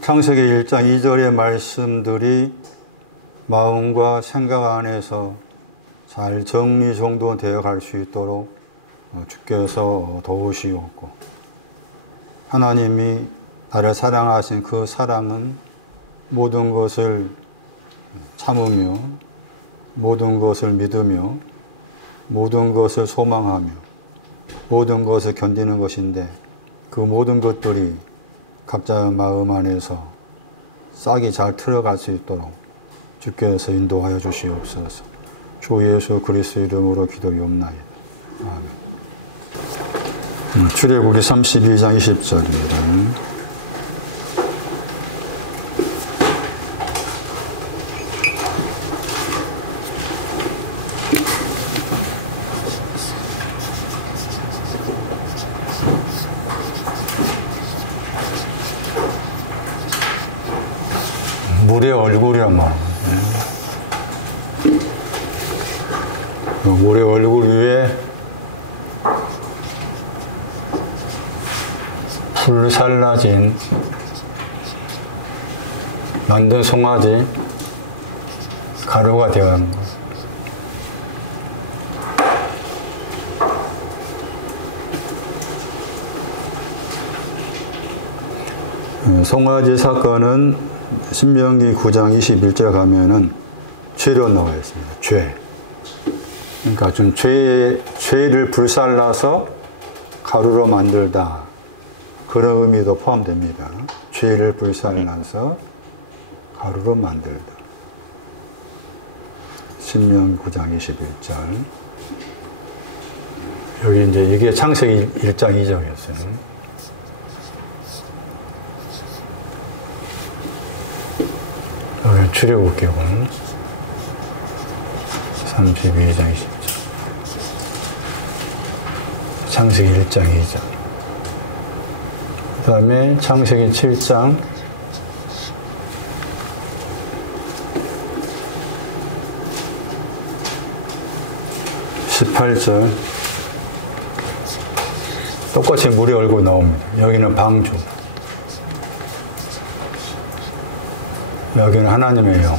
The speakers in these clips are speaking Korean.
창세기 1장 2절의 말씀들이 마음과 생각 안에서 잘 정리정돈되어 갈 수 있도록 주께서 도우시옵고, 하나님이 나를 사랑하신 그 사랑은 모든 것을 참으며 모든 것을 믿으며 모든 것을 소망하며 모든 것을 견디는 것인데, 그 모든 것들이 각자의 마음 안에서 싹이 잘 틀어갈 수 있도록 주께서 인도하여 주시옵소서. 주 예수 그리스도 이름으로 기도하옵나이다. 아멘. 출애굽기 32장 20절입니다. 물의 얼굴이란 말이에요. 물의 얼굴 위에 불살라진 만든 송아지 가루가 되어 있는 거예요. 송아지 사건은 신명기 9장 21절 가면은 죄로 나와 있습니다. 죄. 그러니까 좀 죄를 불살라서 가루로 만들다, 그런 의미도 포함됩니다. 죄를 불살라서 가루로 만들다. 신명기 9장 21절. 여기 이제 이게 창세기 1장 2절이었어요. 여기 출애굽기고 32장 20절. 창세기 1장 2절. 그 다음에 창세기 7장 18절. 똑같이 물의 얼굴 나옵니다. 여기는 방주, 여기는 하나님의 영.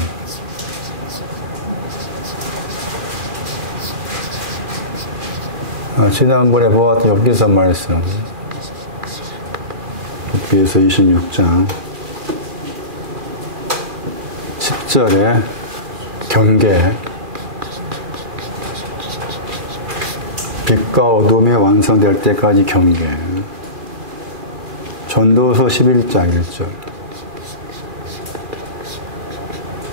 지난번에 보았던 욥기서 말씀, 욥기서 26장 10절에 경계, 빛과 어둠이 완성될 때까지 경계. 전도서 11장 1절.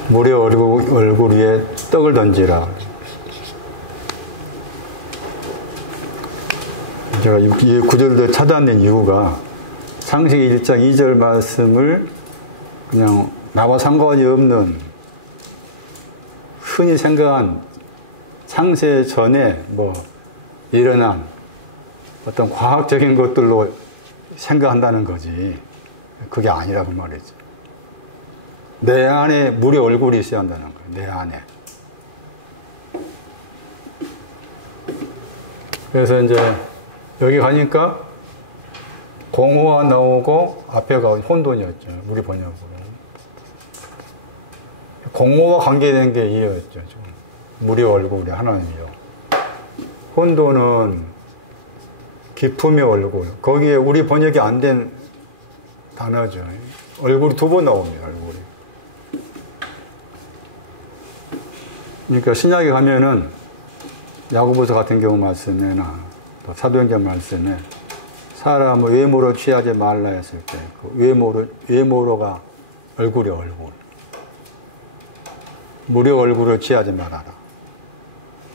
물의 얼굴 위에 떡을 던지라. 제가 이 구절을 찾아낸 이유가 창세기 1장 2절 말씀을 그냥 나와 상관이 없는 흔히 생각한 창세 전에 일어난 어떤 과학적인 것들로 생각한다는 거지, 그게 아니라고 말이죠. 내 안에 물의 얼굴이 있어야 한다는 거예요. 내 안에. 그래서 이제 여기 가니까 공허가 나오고 앞에가 혼돈이었죠. 우리 번역으로. 공허와 관계된 게 이해였죠. 지금. 물의 얼굴이 하나님이요. 혼돈은 기품의 얼굴. 거기에 우리 번역이 안 된 단어죠. 얼굴이 두 번 나옵니다. 얼굴이. 그러니까 신약에 가면은 야고보서 같은 경우 말씀에나 또 사도행전 말씀에 사람을 외모로 취하지 말라 했을 때 그 외모로가 얼굴이 얼굴. 물의 얼굴을 취하지 말아라.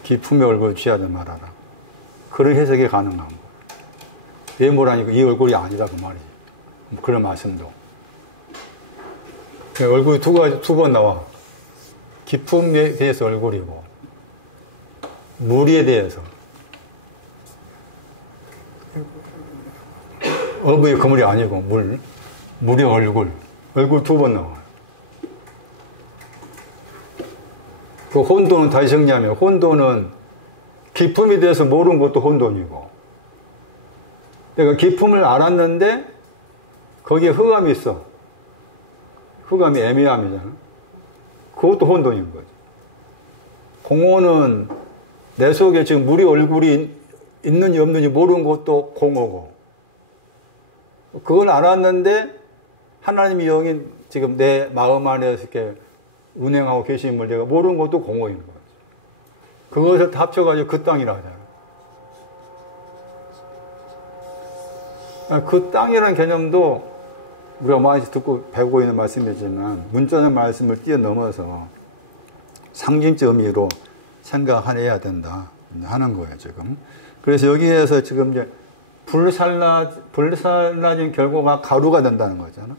기품의 얼굴을 취하지 말아라. 그런 해석이 가능한 거예요. 외모라니까 이 얼굴이 아니다 그 말이지. 그런 말씀도. 얼굴이 두 번 나와. 기품에 대해서 얼굴이고 물에 대해서 어부의 그물이 아니고 물의 얼굴 두 번 나와요. 그 혼돈은 다시 정리하면 혼돈은 기품에 대해서 모르는 것도 혼돈이고, 내가 기품을 알았는데 거기에 흑암이 있어. 흑암이 애매함이잖아. 그것도 혼돈인 거지. 공허는 내 속에 지금 우리 얼굴이 있는지 없는지 모르는 것도 공허고, 그걸 알았는데 하나님이 영이 지금 내 마음 안에서 이렇게 운행하고 계심을 내가 모르는 것도 공허인 거지. 그것을 다 합쳐가지고 그 땅이라 하잖아. 그 땅이라는 개념도 우리가 많이 듣고 배우고 있는 말씀이지만 문자적 말씀을 뛰어넘어서 상징적 의미로 생각해야 된다 하는 거예요, 지금. 그래서 여기에서 지금 이제 불살라진 결과가 가루가 된다는 거잖아.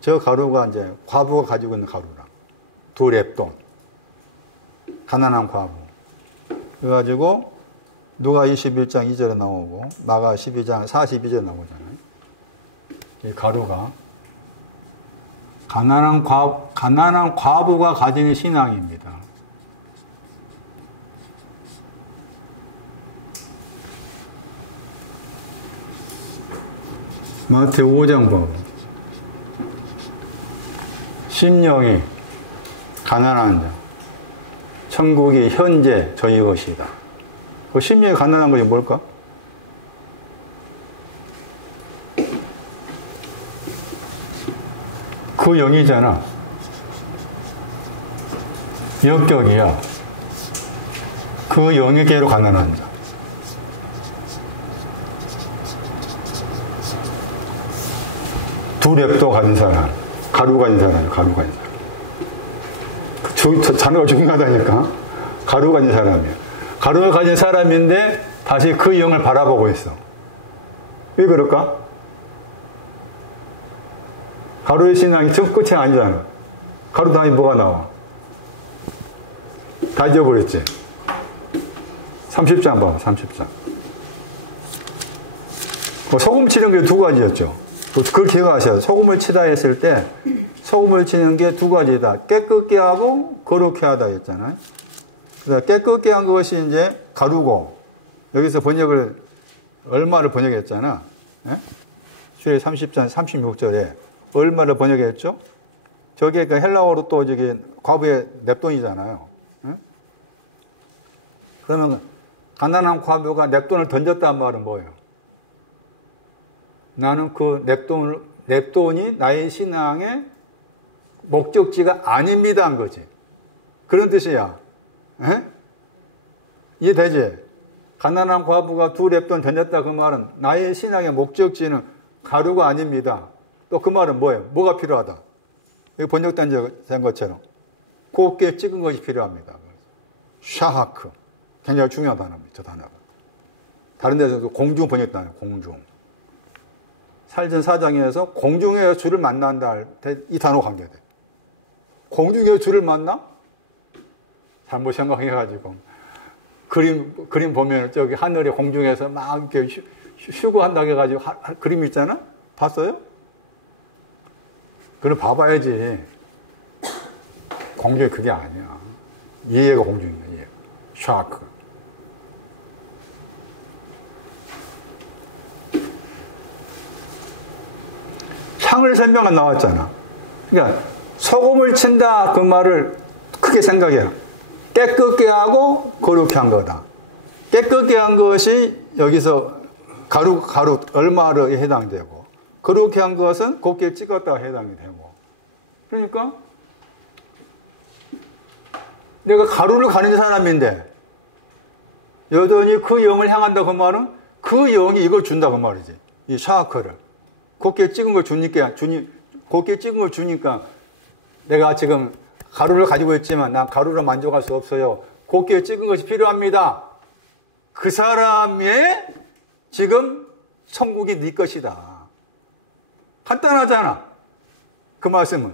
저 가루가 이제 과부가 가지고 있는 가루랑 두 랩돈, 가난한 과부. 그래가지고 누가 21장 2절에 나오고 마가 12장 42절에 나오잖아요. 이 가루가 가난한 과부가 가지는 신앙입니다. 마태오 5장 봐. 심령이 가난한 자, 천국이 현재 저희 것이다. 그 심령이 가난한 것이 뭘까? 그 영이잖아. 역격이야. 그 영에게로 가난한 자. 두 랩도 가진 사람, 가루 가진 사람이야, 가루 가진 사람. 자네가 중요하다니까. 가루 가진 사람이야. 가루를 가진 사람인데 다시 그 영을 바라보고 있어. 왜 그럴까? 가루의 신앙이 저 끝이 아니잖아. 가루 다음에 뭐가 나와? 다 잊어버렸지? 30장 봐, 30장. 소금 치는 게 두 가지였죠. 그걸 기억하셔야 돼요. 소금을 치다 했을 때, 소금을 치는 게 두 가지다. 깨끗게 하고, 거룩게 하다 했잖아요. 그래서 깨끗게 한 것이 이제 가루고, 여기서 번역을, 얼마를 번역했잖아. 예? 수레 30장 36절에 얼마를 번역했죠? 저게 그 헬라어로 또 저기 과부의 냅돈이잖아요. 예? 그러면 가난한 과부가 냅돈을 던졌다는 말은 뭐예요? 나는 그 냅돈이 나의 신앙의 목적지가 아닙니다 한 거지. 그런 뜻이야. 에? 이해되지? 가난한 과부가 두 냅돈 던졌다 그 말은 나의 신앙의 목적지는 가루가 아닙니다. 또 그 말은 뭐예요? 뭐가 필요하다? 여기 번역된 것처럼 곱게 찍은 것이 필요합니다. 샤하크. 굉장히 중요한 단어입니다. 저 단어가. 다른 데서도 공중 번역단어예요. 공중. 살전 4장에서 공중에서 주를 만난다 할 때 이 단어가 관계돼. 공중에서 주를 만나? 잘못 생각해가지고 그림 보면 저기 하늘에 공중에서 막 이렇게 쉬고 한다고 해가지고 그림 있잖아? 봤어요? 그럼 봐봐야지. 공중이 그게 아니야. 이해가 공중이야. 이해. 샤크. 향을 설명은 나왔잖아. 그러니까 소금을 친다 그 말을 크게 생각해요. 깨끗게 하고 거룩게 한 거다. 깨끗게 한 것이 여기서 가루 얼마를 해당되고 거룩게 한 것은 곱게 찍었다가 해당이 되고. 그러니까 내가 가루를 가는 사람인데 여전히 그 영을 향한다 그 말은 그 영이 이걸 준다 그 말이지. 이 샤크를. 곱게 찍은 걸 곱게 찍은 걸 주니까 내가 지금 가루를 가지고 있지만 난 가루로 만족할 수 없어요. 곱게 찍은 것이 필요합니다. 그 사람의 지금 천국이 네 것이다. 간단하잖아. 그 말씀은.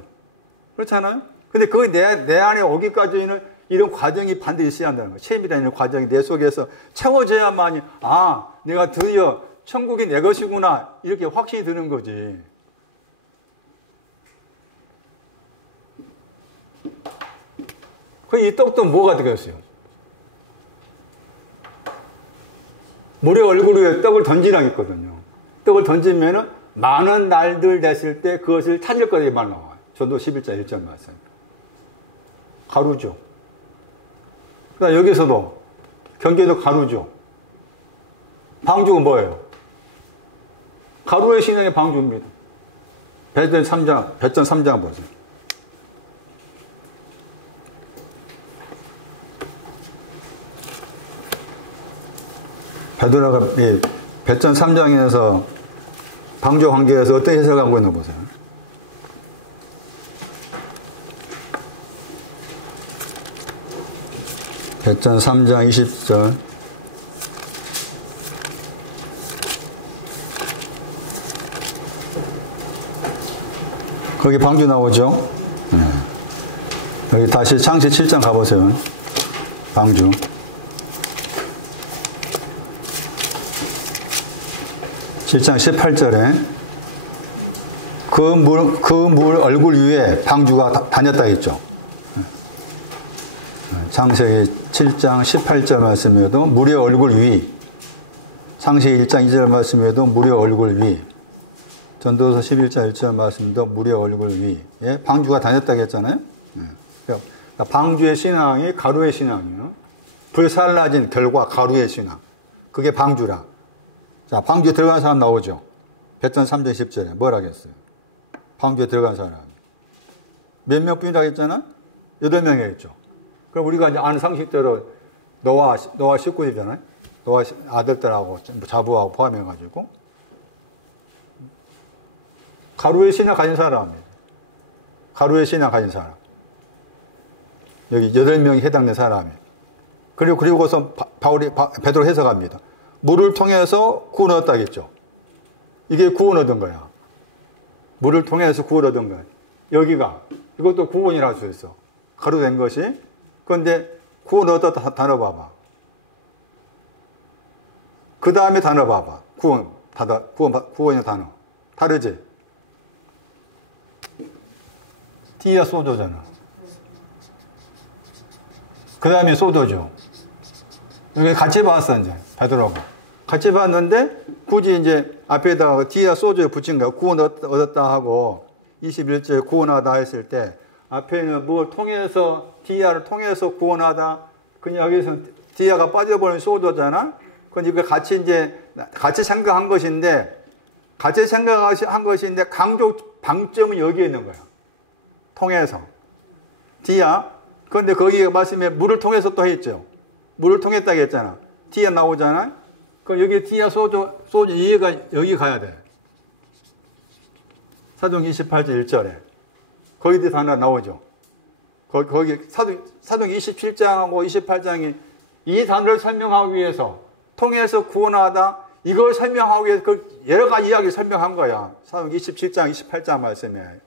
그렇잖아요? 근데 그게 내 안에 오기까지는 이런 과정이 반드시 있어야 한다는 거예요. 체험이라는 과정이 내 속에서 채워져야만이 내가 드디어 천국이 내 것이구나 이렇게 확신이 드는 거지. 이 떡도 뭐가 되겠어요? 물의 얼굴 위에 떡을 던지라고 했거든요. 떡을 던지면은 많은 날들 됐을 때 그것을 찾을 거다 이 말 나와요. 전도 11장 1절 말씀. 가루죠. 그러니까 여기서도 경계도 가루죠. 방주가 뭐예요? 가루의 신앙의 방주입니다. 베드로 3장 보세요. 베드로가 베드로 3장에서 방주 관계에서 어떻게 해석하고 있나 보세요. 베드로 3장 20절. 거기 방주 나오죠? 네. 여기 다시 창시 7장 가보세요. 방주. 칠 7장 18절에 그 물 얼굴 위에 방주가 다녔다 했죠. 창세기 7장 18절 말씀에도 물의 얼굴 위, 창세기 1장 2절 말씀에도 물의 얼굴 위, 전도서 11장 1절 말씀도 물의 얼굴 위에 방주가 다녔다고 했잖아요. 그러니까 방주의 신앙이 가루의 신앙이에요. 불살라진 결과 가루의 신앙. 그게 방주라. 자, 방주에 들어간 사람 나오죠. 베드로 3장 10절에 뭐라 했어요? 방주에 들어간 사람. 몇 명뿐이라고 했잖아? 8명이 했죠. 그럼 우리가 이제 아는 상식대로 노아 식구들이잖아요. 노아 아들들하고 자부하고 포함해가지고 가루의 신앙 가진 사람입니다. 가루의 신앙 가진 사람. 여기 8명이 해당된 사람이에요. 그리고서 베드로 해석합니다. 물을 통해서 구원 얻었다겠죠. 이게 구원 얻은 거야. 물을 통해서 구원 얻은 거야. 여기가 이것도 구원이라 할 수 있어. 가루된 것이. 그런데 구원 얻었다 단어 봐봐. 그 다음에 단어 봐봐. 구원의 단어. 다르지? 디아 소도잖아. 그 다음에 소도죠. 여기 같이 봤어, 이제. 베드로가. 같이 봤는데, 굳이 이제 앞에다가 디아 소도에 붙인 거야. 구원 얻었다 하고, 21절 구원하다 했을 때, 앞에는 뭘 통해서, 디아를 통해서 구원하다. 그냥 여기서 디아가 빠져버린 소도잖아? 그건 이걸 같이 생각한 것인데, 강조, 방점은 여기에 있는 거야. 통해서. 디아. 그런데 거기 말씀에 물을 통해서 또 했죠. 물을 통했다고 했잖아. 디아 나오잖아. 그럼 여기 디아 소주 이해가 여기 가야 돼. 사도행 28절 1절에. 거기도 하나 나오죠. 거기 사도행 27장하고 28장이 이 단어를 설명하기 위해서 통해서 구원하다 이걸 설명하기 위해서 그 여러 가지 이야기를 설명한 거야. 사도행 27장 28장 말씀에.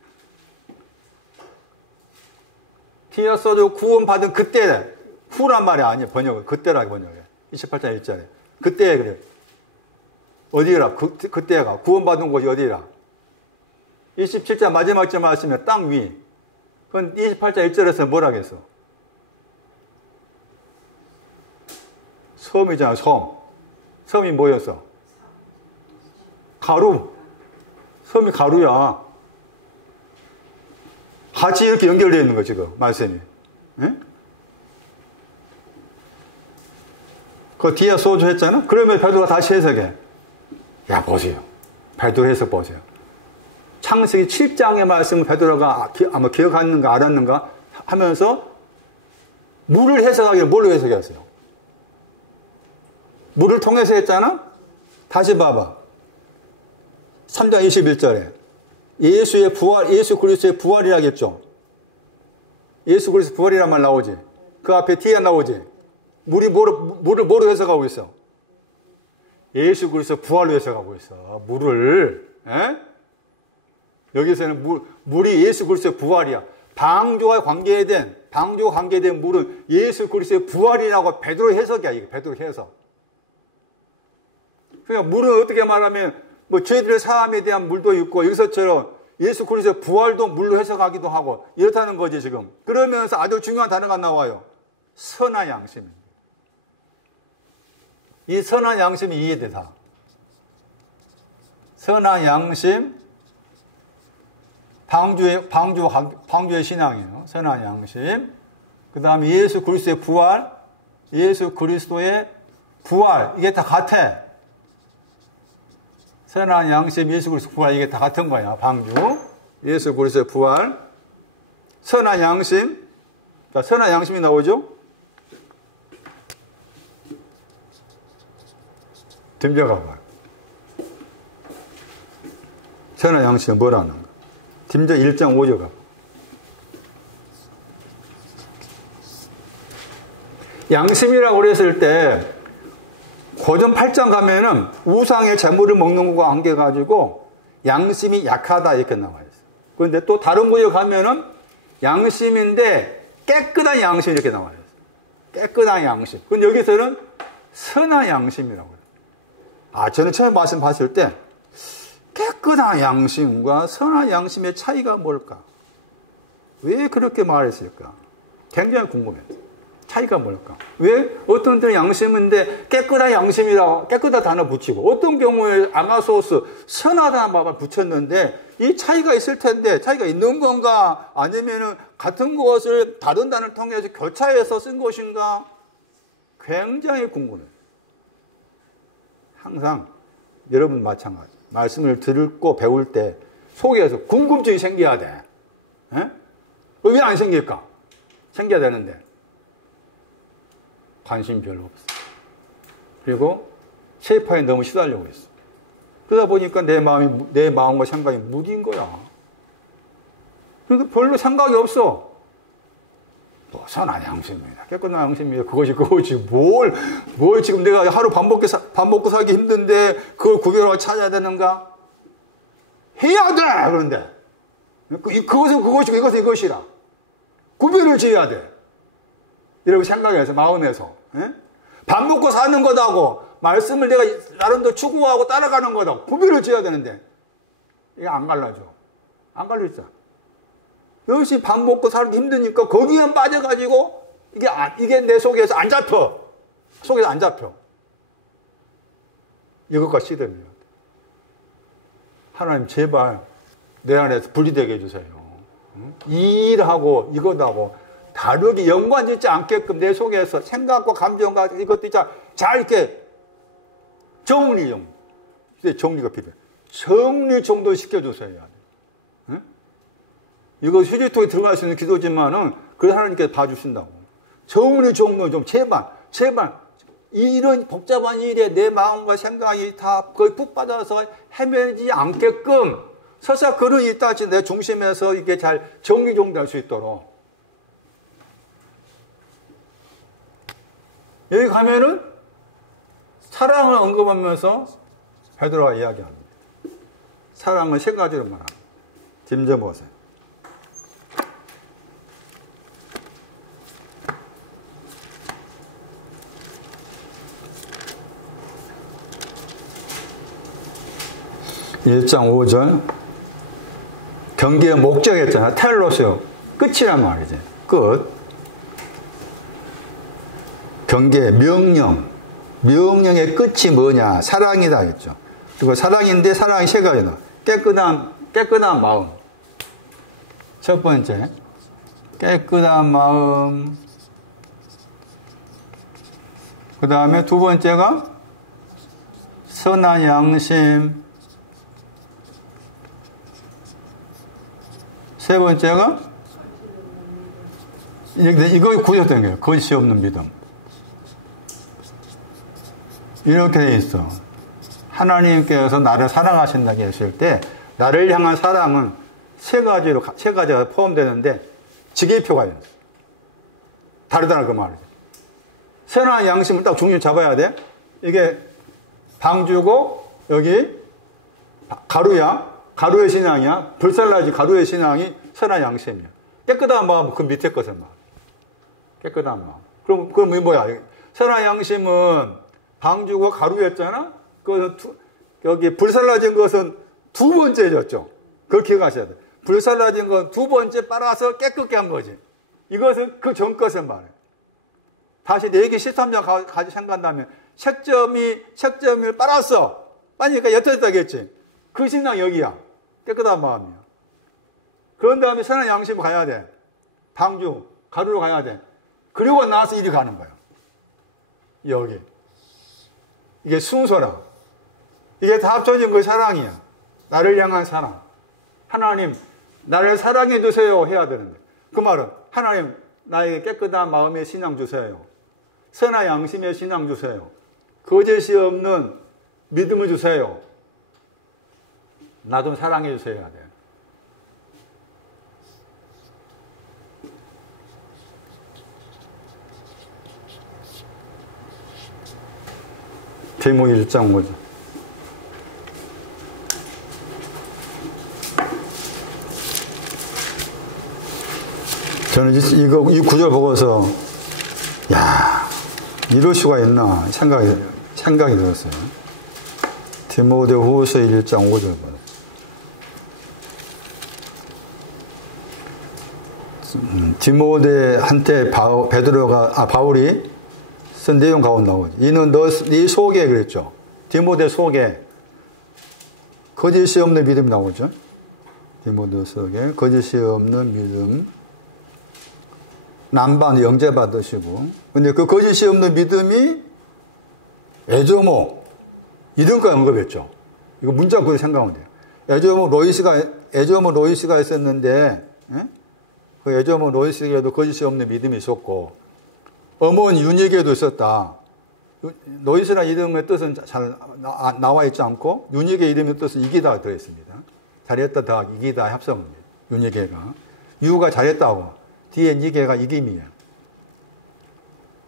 디아 소주 구원받은 그때 후란 말이 아니야. 번역은 그때라고 번역해. 28장 1절에. 그때 그래. 어디라? 그때가 구원받은 곳이 어디라? 27장 마지막 절 말씀에 땅 위. 그건 28장 1절에서 뭐라고 했어? 섬이잖아, 섬. 섬이 뭐였어? 가루. 섬이 가루야. 같이 이렇게 연결되어 있는 거, 지금, 말씀이. 예? 그 디아 소주 했잖아? 그러면 베드로가 다시 해석해. 야, 보세요. 베드로 해석 보세요. 창세기 7장의 말씀을 베드로가 아마 기억하는가 알았는가 하면서 물을 해석하기를 뭘로 해석했어요? 물을 통해서 했잖아? 다시 봐봐. 3장 21절에 예수의 부활, 예수 그리스도의 부활이라겠죠. 예수 그리스도 부활이란 말 나오지. 그 앞에 디아 나오지. 물을 뭐로 해석하고 있어? 예수 그리스도 부활로 해석하고 있어. 물을. 에? 여기서는 물이 예수 그리스도의 부활이야. 방주와 관계된 물은 예수 그리스도의 부활이라고 베드로 해석이야. 이게 베드로 해석. 그러니까 물은 어떻게 말하면 뭐 죄들의 사함에 대한 물도 있고 여기서처럼 예수 그리스도의 부활도 물로 해석하기도 하고 이렇다는 거지 지금. 그러면서 아주 중요한 단어가 나와요. 선한 양심입니다. 이 선한 양심이 이해되다. 선한 양심, 방주의 신앙이에요. 선한 양심. 그 다음에 예수 그리스도의 부활. 예수 그리스도의 부활. 이게 다 같아. 선한 양심, 예수 그리스도 부활. 이게 다 같은 거야. 방주. 예수 그리스도의 부활. 선한 양심. 자, 선한 양심이 나오죠? dim져가봐. 선한 양심은 뭐라는 거야? dim져 1.5절 가봐. 양심이라고 그랬을 때 고전 8장 가면은 우상의 재물을 먹는 것과 관계 가지고 양심이 약하다 이렇게 나와 있어요. 그런데 또 다른 구에 가면은 양심인데 깨끗한 양심 이렇게 나와 있어요. 깨끗한 양심. 근데 여기서는 선한 양심이라고 해요. 저는 처음 말씀 봤을 때 깨끗한 양심과 선한 양심의 차이가 뭘까? 왜 그렇게 말했을까? 굉장히 궁금해요. 차이가 뭘까? 왜 어떤 데는 양심인데 깨끗한 양심이라고 깨끗한 단어 붙이고 어떤 경우에 아마소스 선하다는 말을 붙였는데 이 차이가 있을 텐데 차이가 있는 건가? 아니면은 같은 것을 다른 단어를 통해서 교차해서 쓴 것인가? 굉장히 궁금해요. 항상 여러분 마찬가지. 말씀을 듣고 배울 때 속에서 궁금증이 생겨야 돼. 왜 안 생길까? 생겨야 되는데 관심이 별로 없어. 그리고 세파에 너무 시달려고 있어. 그러다 보니까 내 마음과 생각이 무딘 거야. 그러니까 별로 생각이 없어. 뭐 선한 양심입니다. 깨끗한 양심입니다. 그것이 뭘 지금 내가 하루 밥 먹고 살기 힘든데 그걸 구별하고 찾아야 되는가? 해야 돼! 그런데. 그것은 그것이고 이것은 이것이라. 구별을 지어야 돼. 이러고 생각해서, 마음에서. 밥 먹고 사는 거다고, 말씀을 내가 나름대로 추구하고 따라가는 거다고, 구별을 지어야 되는데, 이게 안 갈라져. 안 갈리죠. 역시 밥 먹고 살기 힘드니까 거기에 빠져가지고, 이게 내 속에서 안 잡혀. 속에서 안 잡혀. 이것과 시대입니다. 하나님, 제발 내 안에서 분리되게 해주세요. 이 일하고 이것하고 다르게 연관짓지 않게끔 내 속에서 생각과 감정과 이것도 잘 이렇게 정리용. 정리가 필요해. 정리 정도 시켜주세요. 이거 휴지통에 들어갈 수 있는 기도지만은 그래서 하나님께서 봐주신다고. 정리 정도 좀 제발 이런 복잡한 일에 내 마음과 생각이 다 거의 푹 빠져서 헤매지 않게끔 서사 그런 일 따지 내 중심에서 이게 잘 정리정돈할 수 있도록. 여기 가면은 사랑을 언급하면서 베드로가 이야기합니다. 사랑은 세 가지로 말합니다. 딤져보세요. (1장 5절) 경계의 목적이었잖아. 텔로스요. 끝이란 말이지. 끝. 경계 명령의 끝이 뭐냐? 사랑이다 했죠. 그리고 사랑인데 사랑이 세 가지다. 깨끗한 마음. 첫 번째, 깨끗한 마음. 그 다음에 두 번째가 선한 양심. 세 번째가 이거 구조된 거예요. 거짓이 없는 믿음. 이렇게 돼 있어. 하나님께서 나를 사랑하신다고 했을 때 나를 향한 사랑은 세 가지가 포함되는데 직위표가 있어요. 다르다는 그 말이죠. 선한 양심을 딱 중심 잡아야 돼. 이게 방주고 여기 가루의 신앙이야. 불살라지 가루의 신앙이 선한 양심이야. 깨끗한 마음은 그 밑에 것을 말. 깨끗한 마음. 그럼 뭐야? 선한 양심은 방주고 가루였잖아? 여기 불살라진 것은 두 번째였죠. 그걸 기억하셔야 돼. 불살라진 건 두 번째 빨아서 깨끗게 한 거지. 이것은 그 전 것을 말해. 다시 내기 13장 가지 생각한다면 색점을 빨았어. 빠니까 옅어졌다겠지. 그 신앙 여기야. 깨끗한 마음이야. 그런 다음에 선한 양심으로 가야 돼. 방주, 가루로 가야 돼. 그리고 나서 이리 가는 거예요. 여기. 이게 순서라. 이게 다 합쳐진 그 사랑이야. 나를 향한 사랑. 하나님, 나를 사랑해 주세요. 해야 되는데. 그 말은, 하나님, 나에게 깨끗한 마음의 신앙 주세요. 선한 양심의 신앙 주세요. 거짓이 없는 믿음을 주세요. 나 좀 사랑해 주세요. 해야 돼. 디모 1장 5절. 저는 이 구절 보고서, 야, 이럴 수가 있나 생각이 들었어요. 디모데후서 1장 5절. 디모데한테 바울이 쓴 내용 가운데 나오죠. 이는 네 속에 그랬죠. 디모데 속에 거짓이 없는 믿음이 나오죠. 디모데 속에 거짓이 없는 믿음. 남반 영재 받으시고. 근데 그 거짓이 없는 믿음이 에조모 이름까지 언급했죠. 이거 문자 그대로 생각하면 돼요. 에조모 로이스가 있었는데, 그 에조모 로이스에게도 거짓이 없는 믿음이 있었고, 어머니 윤희에게도 있었다. 로이스라는 이름의 뜻은 잘 나와 있지 않고, 윤희의 이름의 뜻은 이기다 들어있습니다. 잘했다, 다 이기다 합성입니다. 윤희계가. 유가 잘했다고. 뒤에 니게가 이김이에요.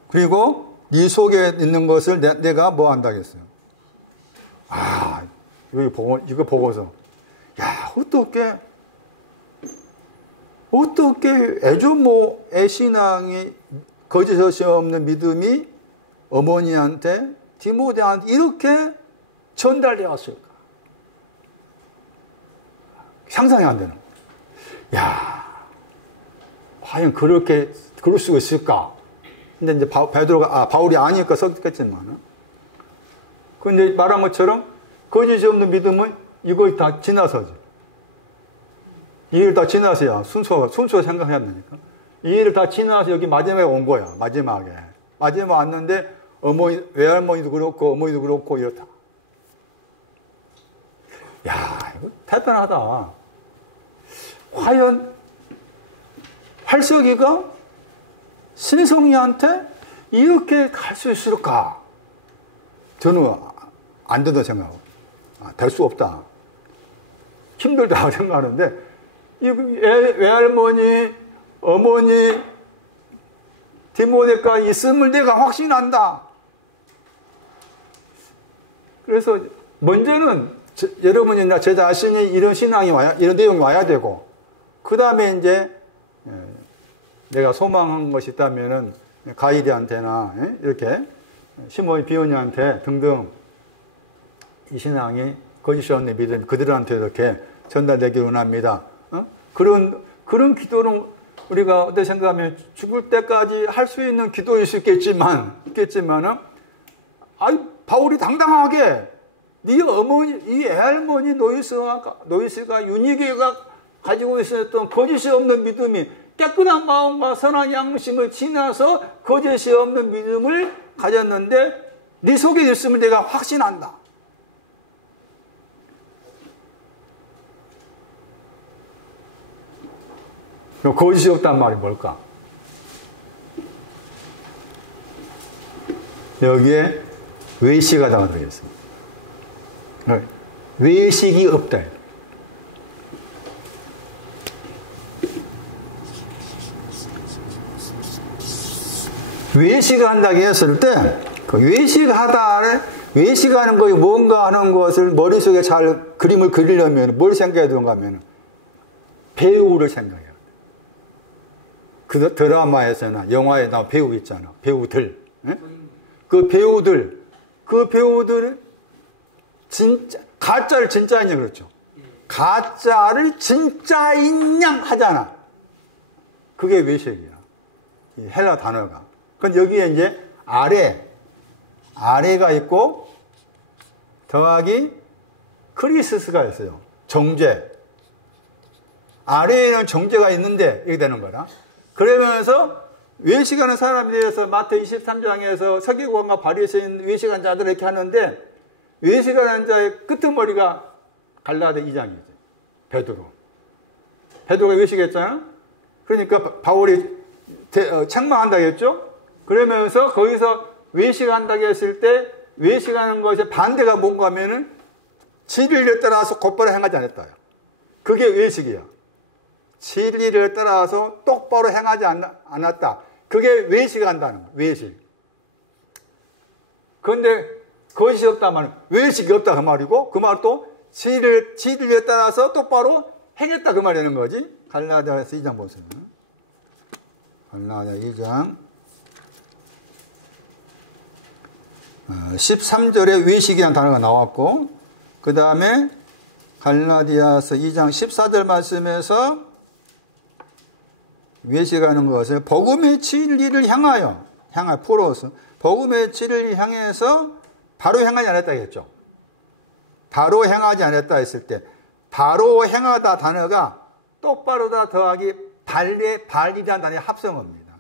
그리고 네 속에 있는 것을 내가 뭐 한다겠어요. 아, 이거 보고서, 야, 어떻게 에조모의 신앙이 거짓이 없는 믿음이 어머니한테, 디모데한테 이렇게 전달되었을까? 상상이 안 되는 거예요. 야, 과연 그럴 수가 있을까? 근데 이제 바울이 아니니까 썼겠지만, 근데 말한 것처럼 거짓이 없는 믿음은 이걸 다 지나서지. 이 일을 다 지나서야 순서 생각해야 되니까. 이 일을 다 지나서 여기 마지막에 온 거야. 마지막에 왔는데 외할머니도 그렇고 어머니도 그렇고 이렇다. 야, 이거 대단하다. 과연 활석이가 신성이한테 이렇게 갈 수 있을까? 저는 안 된다 생각하고, 될 수 없다. 힘들다 생각하는데, 이 외할머니, 어머니, 디모데까지 있음을 내가 확신한다. 그래서 먼저는 여러분이나 제 자신이 이런 이런 내용이 와야 되고, 그 다음에 이제 내가 소망한 것이 있다면은 가이드한테나 이렇게 시몬 비오니한테 등등 이 신앙이 거짓이 없는 믿음 그들한테 이렇게 전달되기를 원합니다. 그런 기도는 우리가 어떻게 생각하면 죽을 때까지 할 수 있는 기도일 수 있겠지만은 바울이 당당하게 네 어머니, 이 애할머니 노이스가 유니게가 가지고 있었던 거짓이 없는 믿음이 깨끗한 마음과 선한 양심을 지나서 거짓이 없는 믿음을 가졌는데 네 속에 있음을 내가 확신한다. 그럼 거짓이 없다는 말이 뭘까? 여기에 외식하다가 들어있습니다. 외식이 없다. 외식한다고 했을 때, 그 외식하는 거에 뭔가 하는 것을 머릿속에 잘 그림을 그리려면 뭘 생각해야 되는가 하면 배우를 생각해야 돼. 그 드라마에서나 영화에 나온 배우 있잖아. 배우들. 네? 그 배우들은 진짜, 가짜를 진짜인 양 그렇죠. 가짜를 진짜인 양 하잖아. 그게 외식이야. 이 헬라 단어가. 그럼 여기에 이제 아래가 있고 더하기 크리스스가 있어요. 정죄. 아래에는 정죄가 있는데 이렇게 되는 거라. 그러면서 외식하는 사람에 대해서 마태 23장에서 서기관과 바리새인 외식한 자들 이렇게 하는데 외식하는 자의 끄트머리가 갈라디 2장이죠. 베드로가 외식했잖아. 그러니까 바울이 책망한다고 했죠. 그러면서 거기서 외식한다고 했을 때 외식하는 것의 반대가 뭔가 하면은 진리를 따라서 곧바로 행하지 않았다. 그게 외식이야. 진리를 따라서 똑바로 행하지 않았다. 그게 외식한다는 거야. 외식. 그런데 거짓이 없다 말은 외식이 없다 그 말이고 그 말 또 진리를 따라서 똑바로 행했다 그 말이 되는 거지. 갈라디아서 2장 보세요. 갈라디아 2장 13절에 외식이라는 단어가 나왔고 그 다음에 갈라디아서 2장 14절 말씀에서 외식하는 것을 복음의 진리를 향하여 프로스 복음의 진리를 향해서 바로 행하지 않았다 했죠. 바로 행하지 않았다 했을 때 바로 행하다 단어가 똑바로다 더하기 발이라는 단어의 합성어입니다.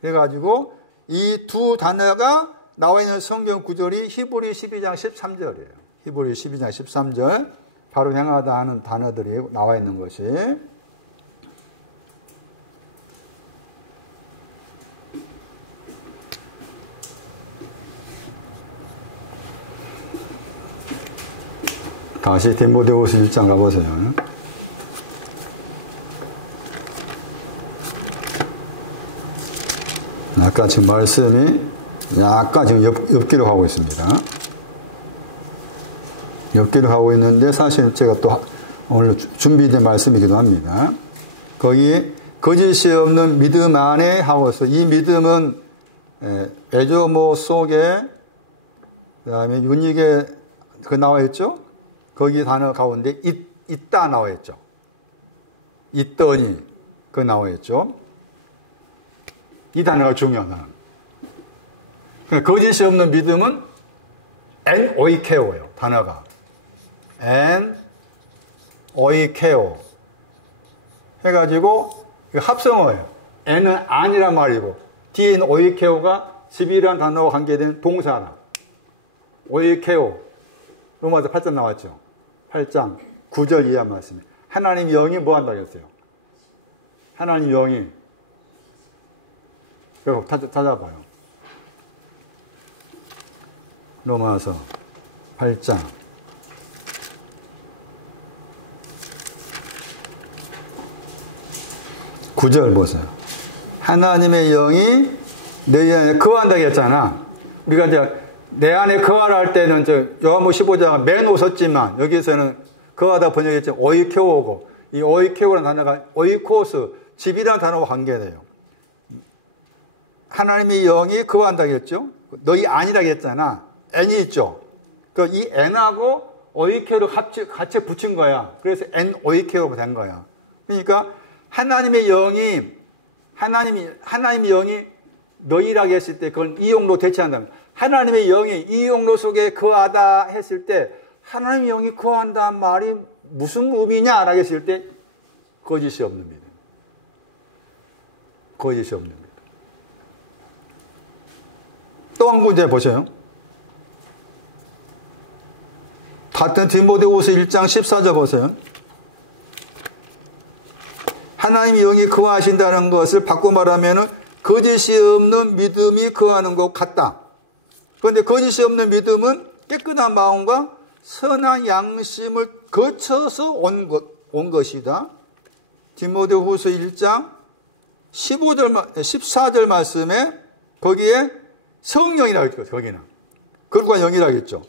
그래가지고 이 두 단어가 나와 있는 성경 구절이 히브리 12장 13절이에요. 히브리 12장 13절 바로 행하다 하는 단어들이 나와 있는 것이 다시 디모데후서 1장 가보세요. 아까 지금 말씀이 약간 지금 옆길로 가고 있습니다. 옆길로 가고 있는데 사실 제가 또 오늘 준비된 말씀이기도 합니다. 거기 거짓이 없는 믿음 안에 하고서 이 믿음은 에조모 속에 그다음에 윤익에 그 나와 있죠. 거기 단어 가운데 있다 나와 있죠. 있더니 그 나와 있죠. 이 단어가 중요하다. 그러니까 거짓이 없는 믿음은 엔 오이케오예요. 단어가 엔 오이케오 해가지고 합성어예요. 엔은 아니란 말이고 뒤에 있는 오이케오가 집이라는 단어와 관계된 동사나 오이케오 로마서 8장 나왔죠. 8장 9절 이하 말씀에 하나님 영이 뭐 한다고 했어요? 하나님 영이 그거 찾아봐요. 로마서 8장 9절 보세요. 하나님의 영이 너희 안에 거한다고 했잖아. 우리가 이제 내 안에 거하라 할 때는 요한복음 15장 맨 웃었지만 여기서는 거하다 번역했지만 오이케오고 이 오이케오라는 단어가 오이코스 집이라는 단어와 관계돼요. 하나님의 영이 거한다고 했죠. 너희 안이라고 했잖아. N이 있죠. 이 N하고 오이케오를 같이 붙인 거야. 그래서 N 오이케오가 된 거야. 그러니까 하나님의 영이 너희라고 했을 때 그건 이용로 대체한다면 하나님의 영이 이용로 속에 거하다 했을 때 하나님의 영이 거한다는 말이 무슨 의미냐라고 했을 때 거짓이 없는 믿음. 거짓이 없는 믿음. 또 한 군데 보세요. 같은 디모데후서 1장 14절 보세요. 하나님의 영이 거하신다는 것을 바꿔 말하면 거짓이 없는 믿음이 거하는 것 같다. 그런데 거짓이 없는 믿음은 깨끗한 마음과 선한 양심을 거쳐서 온 것이다. 디모데후서 1장 14절 말씀에 거기에 성령이라고 했죠. 거기는 거룩한 영이라고 했죠.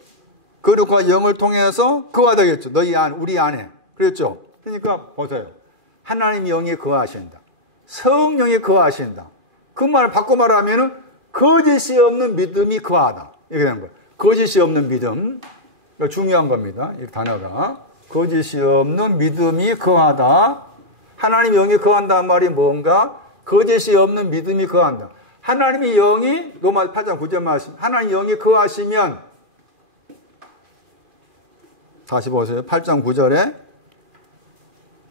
거룩한 영을 통해서 거하다고 했죠. 너희 안, 우리 안에 그랬죠. 그러니까 보세요. 하나님의 영이 거하신다. 성령이 거하신다. 그 말을 바꿔 말하면 거짓이 없는 믿음이 거하다. 이렇게 되는 거예요. 거짓이 없는 믿음. 중요한 겁니다. 이 단어가. 거짓이 없는 믿음이 거하다. 하나님의 영이 거한다는 말이 뭔가? 거짓이 없는 믿음이 거한다. 하나님의 영이 로마 8장 9절 말씀. 하나님의 영이 거하시면 다시 보세요. 8장 9절에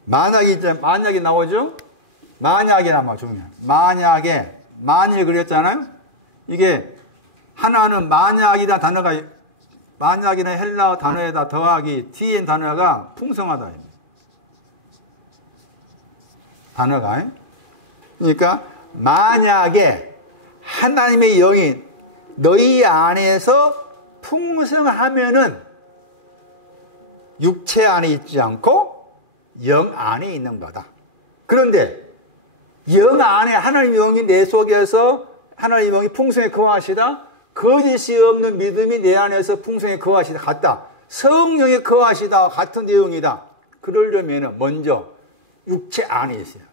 만약이 나오죠? 만약이 나와 중요해. 만약에, 만일 그랬잖아요? 이게 하나는 만약이라는 단어가, 만약이라는 헬라어 단어에다 더하기 뒤엔 단어가 풍성하다. 단어가. 그러니까 만약에 하나님의 영이 너희 안에서 풍성하면은 육체 안에 있지 않고 영 안에 있는 거다. 그런데 영 안에 하나님의 영이 내 속에서 하나님의 영이 풍성히 거하시다. 거짓이 없는 믿음이 내 안에서 풍성히 거하시다. 같다. 성령이 거하시다. 같은 내용이다. 그러려면 먼저 육체 안에 있어야 돼.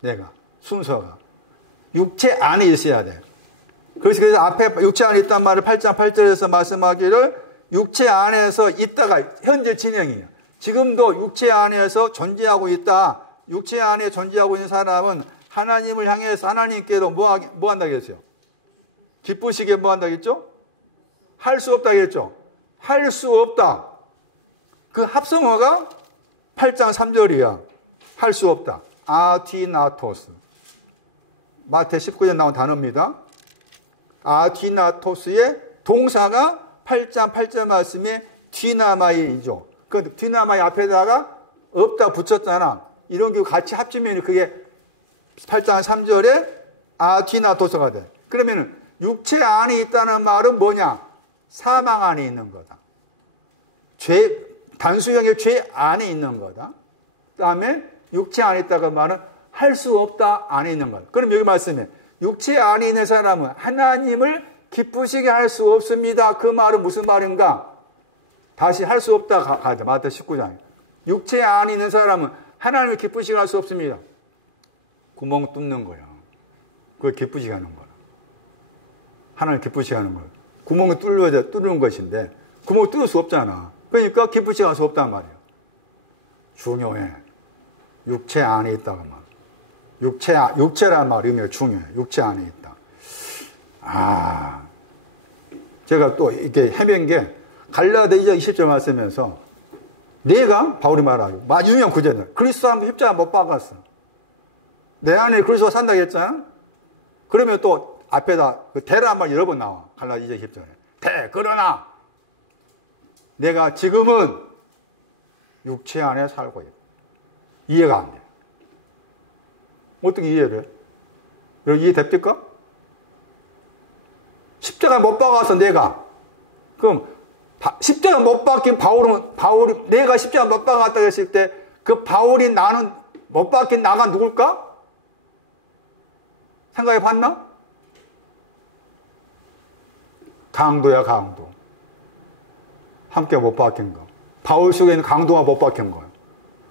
내가 순서가 육체 안에 있어야 돼. 그래서 앞에 육체 안에 있단 말을 8장 8절에서 말씀하기를 육체 안에서 있다가 현재 진행이에요. 지금도 육체 안에서 존재하고 있다. 육체 안에 존재하고 있는 사람은 하나님을 향해서 하나님께로 뭐 한다고 했어요? 기쁘시게 뭐 한다고 했죠? 할 수 없다고 했죠? 할 수 없다. 그 합성어가 8장 3절이야. 할 수 없다. 아티나토스. 마태 19년 나온 단어입니다. 아티나토스의 동사가 8장 8절 말씀에 디나마이죠. 그 디나마이 앞에다가 없다 붙였잖아. 이런 게 같이 합치면 그게 8장 3절에 아티나토스가 돼. 그러면 육체 안에 있다는 말은 뭐냐? 사망 안에 있는 거다. 단수형의 죄 안에 있는 거다. 그 다음에 육체 안에 있다고 말은 할 수 없다 안에 있는 거다. 그럼 여기 말씀에 육체 안에 있는 사람은 하나님을 기쁘시게 할 수 없습니다. 그 말은 무슨 말인가? 다시 할 수 없다 가야 돼. 마태 19장. 육체 안에 있는 사람은 하나님을 기쁘시게 할 수 없습니다. 구멍 뚫는 거야. 그걸 기쁘시게 하는 거야. 하나님을 기쁘시게 하는 거야. 구멍을 뚫는 것인데 구멍을 뚫을 수 없잖아. 그러니까 기쁘시게 할 수 없단 말이야. 중요해. 육체 안에 있다고 말. 육체란 말 의미가 중요해. 육체 안에 있다. 제가 또 이렇게 헤맨 게 갈라디아 2장 20절 말씀에서 내가 바울이 말하고 마중형 구제는 그리스도 한번 십자가 못 박았어. 내 안에 그리스도가 산다고 했잖아. 그러면 또 앞에다 그 대란 말 여러 번 나와. 갈라디아 2장 10절에 그러나 내가 지금은 육체 안에 살고 있다. 이해가 안 돼. 어떻게 이해를 해? 여러분 이해됩니까? 십자가 못 박아서 내가 그럼 십자가 못 박힌 바울이 내가 십자가 못 박았다고 했을 때 그 바울이 나는 못 박힌 나가 누굴까? 생각해 봤나? 강도야 강도. 함께 못 박힌 거. 바울 속에 있는 강도가 못 박힌 거야.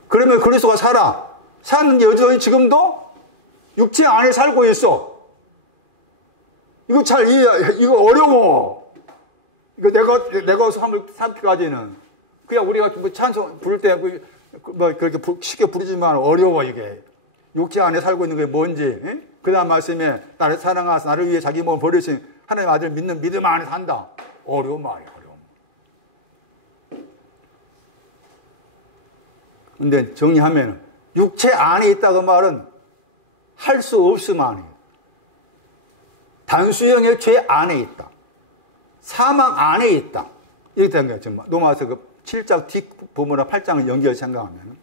그러면 그리스도가 살아. 사는 여전히 지금도 육체 안에 살고 있어. 이거 이거 어려워. 이거 내가 한번 삼기까지는. 그냥 우리가 뭐 찬송 부를 때, 뭐 그렇게 쉽게 부르지만 어려워, 이게. 육체 안에 살고 있는 게 뭔지. 그 다음 말씀에 나를 사랑하사 나를 위해 자기 몸을 버리신 하나님 아들 믿는 믿음 안에 산다. 어려운 말이야, 어려운 말. 근데 정리하면 육체 안에 있다고 말은 할 수 없음 안에 단수형의 죄 안에 있다. 사망 안에 있다. 이렇게 된 거예요. 정말. 로마서 그 7장 뒷부분과 8장을 연결 생각하면.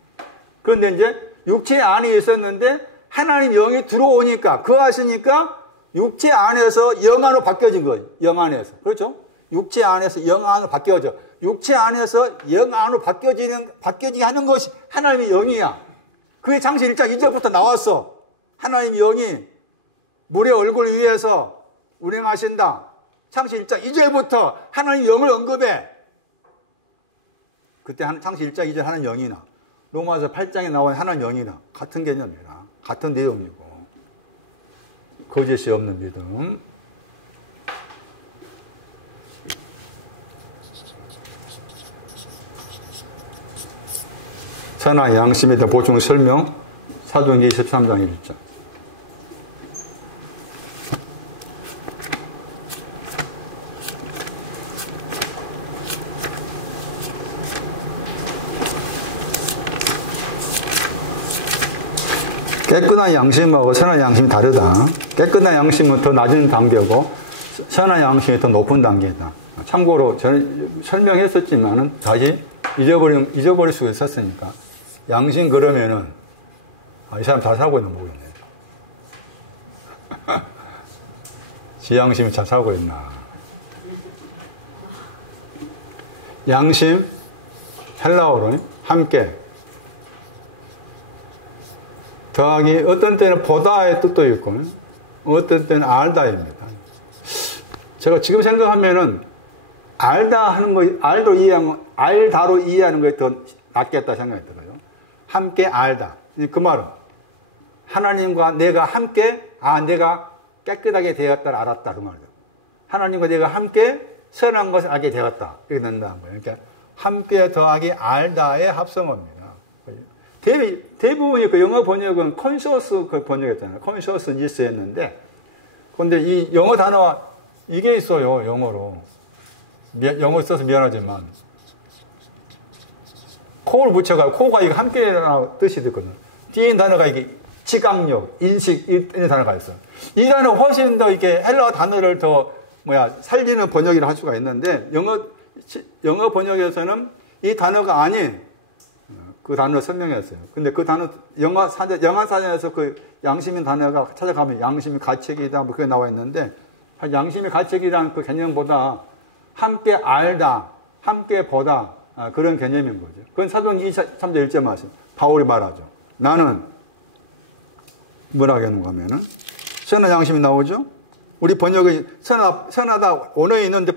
그런데 이제 육체 안에 있었는데 하나님 영이 들어오니까 거하시니까 육체 안에서 영 안으로 바뀌어진 거예요. 영 안에서. 그렇죠? 육체 안에서 영 안으로 바뀌어져. 육체 안에서 영 안으로 바뀌어지게 하는 것이 하나님의 영이야. 그게 창세기 1장 2절부터 나왔어. 하나님의 영이 물의 얼굴 위에서 운행하신다. 창세기 1장 2절부터 하나님의 영을 언급해. 그때 창세기 1장 2절 하나님 영이나 로마서 8장에 나온 하나님 영이나 같은 개념이라 같은 내용이고 거짓이 없는 믿음. 선한 양심에 대한 보충 설명 사도행전 23장 1절. 깨끗한 양심하고 선한 양심이 다르다. 깨끗한 양심은 더 낮은 단계고 선한 양심이 더 높은 단계다. 참고로 저는 설명했었지만은 다시 잊어버릴 수가 있었으니까 양심 그러면은 이 사람 잘 살고 있나 모르겠네. 지 양심이 잘 살고 있나. 양심 헬라어로 함께 더하기 어떤 때는 보다의 뜻도 있고 어떤 때는 알다입니다. 제가 지금 생각하면은 알다 하는 거, 알다로 이해하는 것이 더 낫겠다 생각이 들어요. 함께 알다. 그 말은 하나님과 내가 함께, 내가 깨끗하게 되었다를 알았다. 그 말이에요. 하나님과 내가 함께 선한 것을 알게 되었다. 이렇게 된다는 거예요. 그러니까 함께 더하기 알다의 합성어입니다. 대부분이 그 영어 번역은 conscious 그 번역했잖아요. consciousness 했는데, 근데 이 영어 단어가 이게 있어요. 영어로. 영어 써서 미안하지만. 코를 붙여가지고, 코가 이거 함께라는 뜻이 있거든요. 뒤에 단어가 이게 지각력, 인식, 이런 단어가 있어요. 이 단어 훨씬 더 이렇게 헬라어 단어를 더, 살리는 번역이라 할 수가 있는데, 영어 번역에서는 이 단어가 아닌 그 단어를 설명했어요. 근데 그 단어, 영어사전에서 그 양심인 단어가 찾아가면 양심이 가책이다, 그게 나와 있는데, 양심이 가책이라는 그 개념보다 함께 알다, 함께 보다, 그런 개념인 거죠. 그건 사도행전 3장 1절 말씀. 바울이 말하죠. 나는, 뭐라고 하는가 하면은, 선한 양심이 나오죠? 우리 번역이 선하다, 원어에 있는데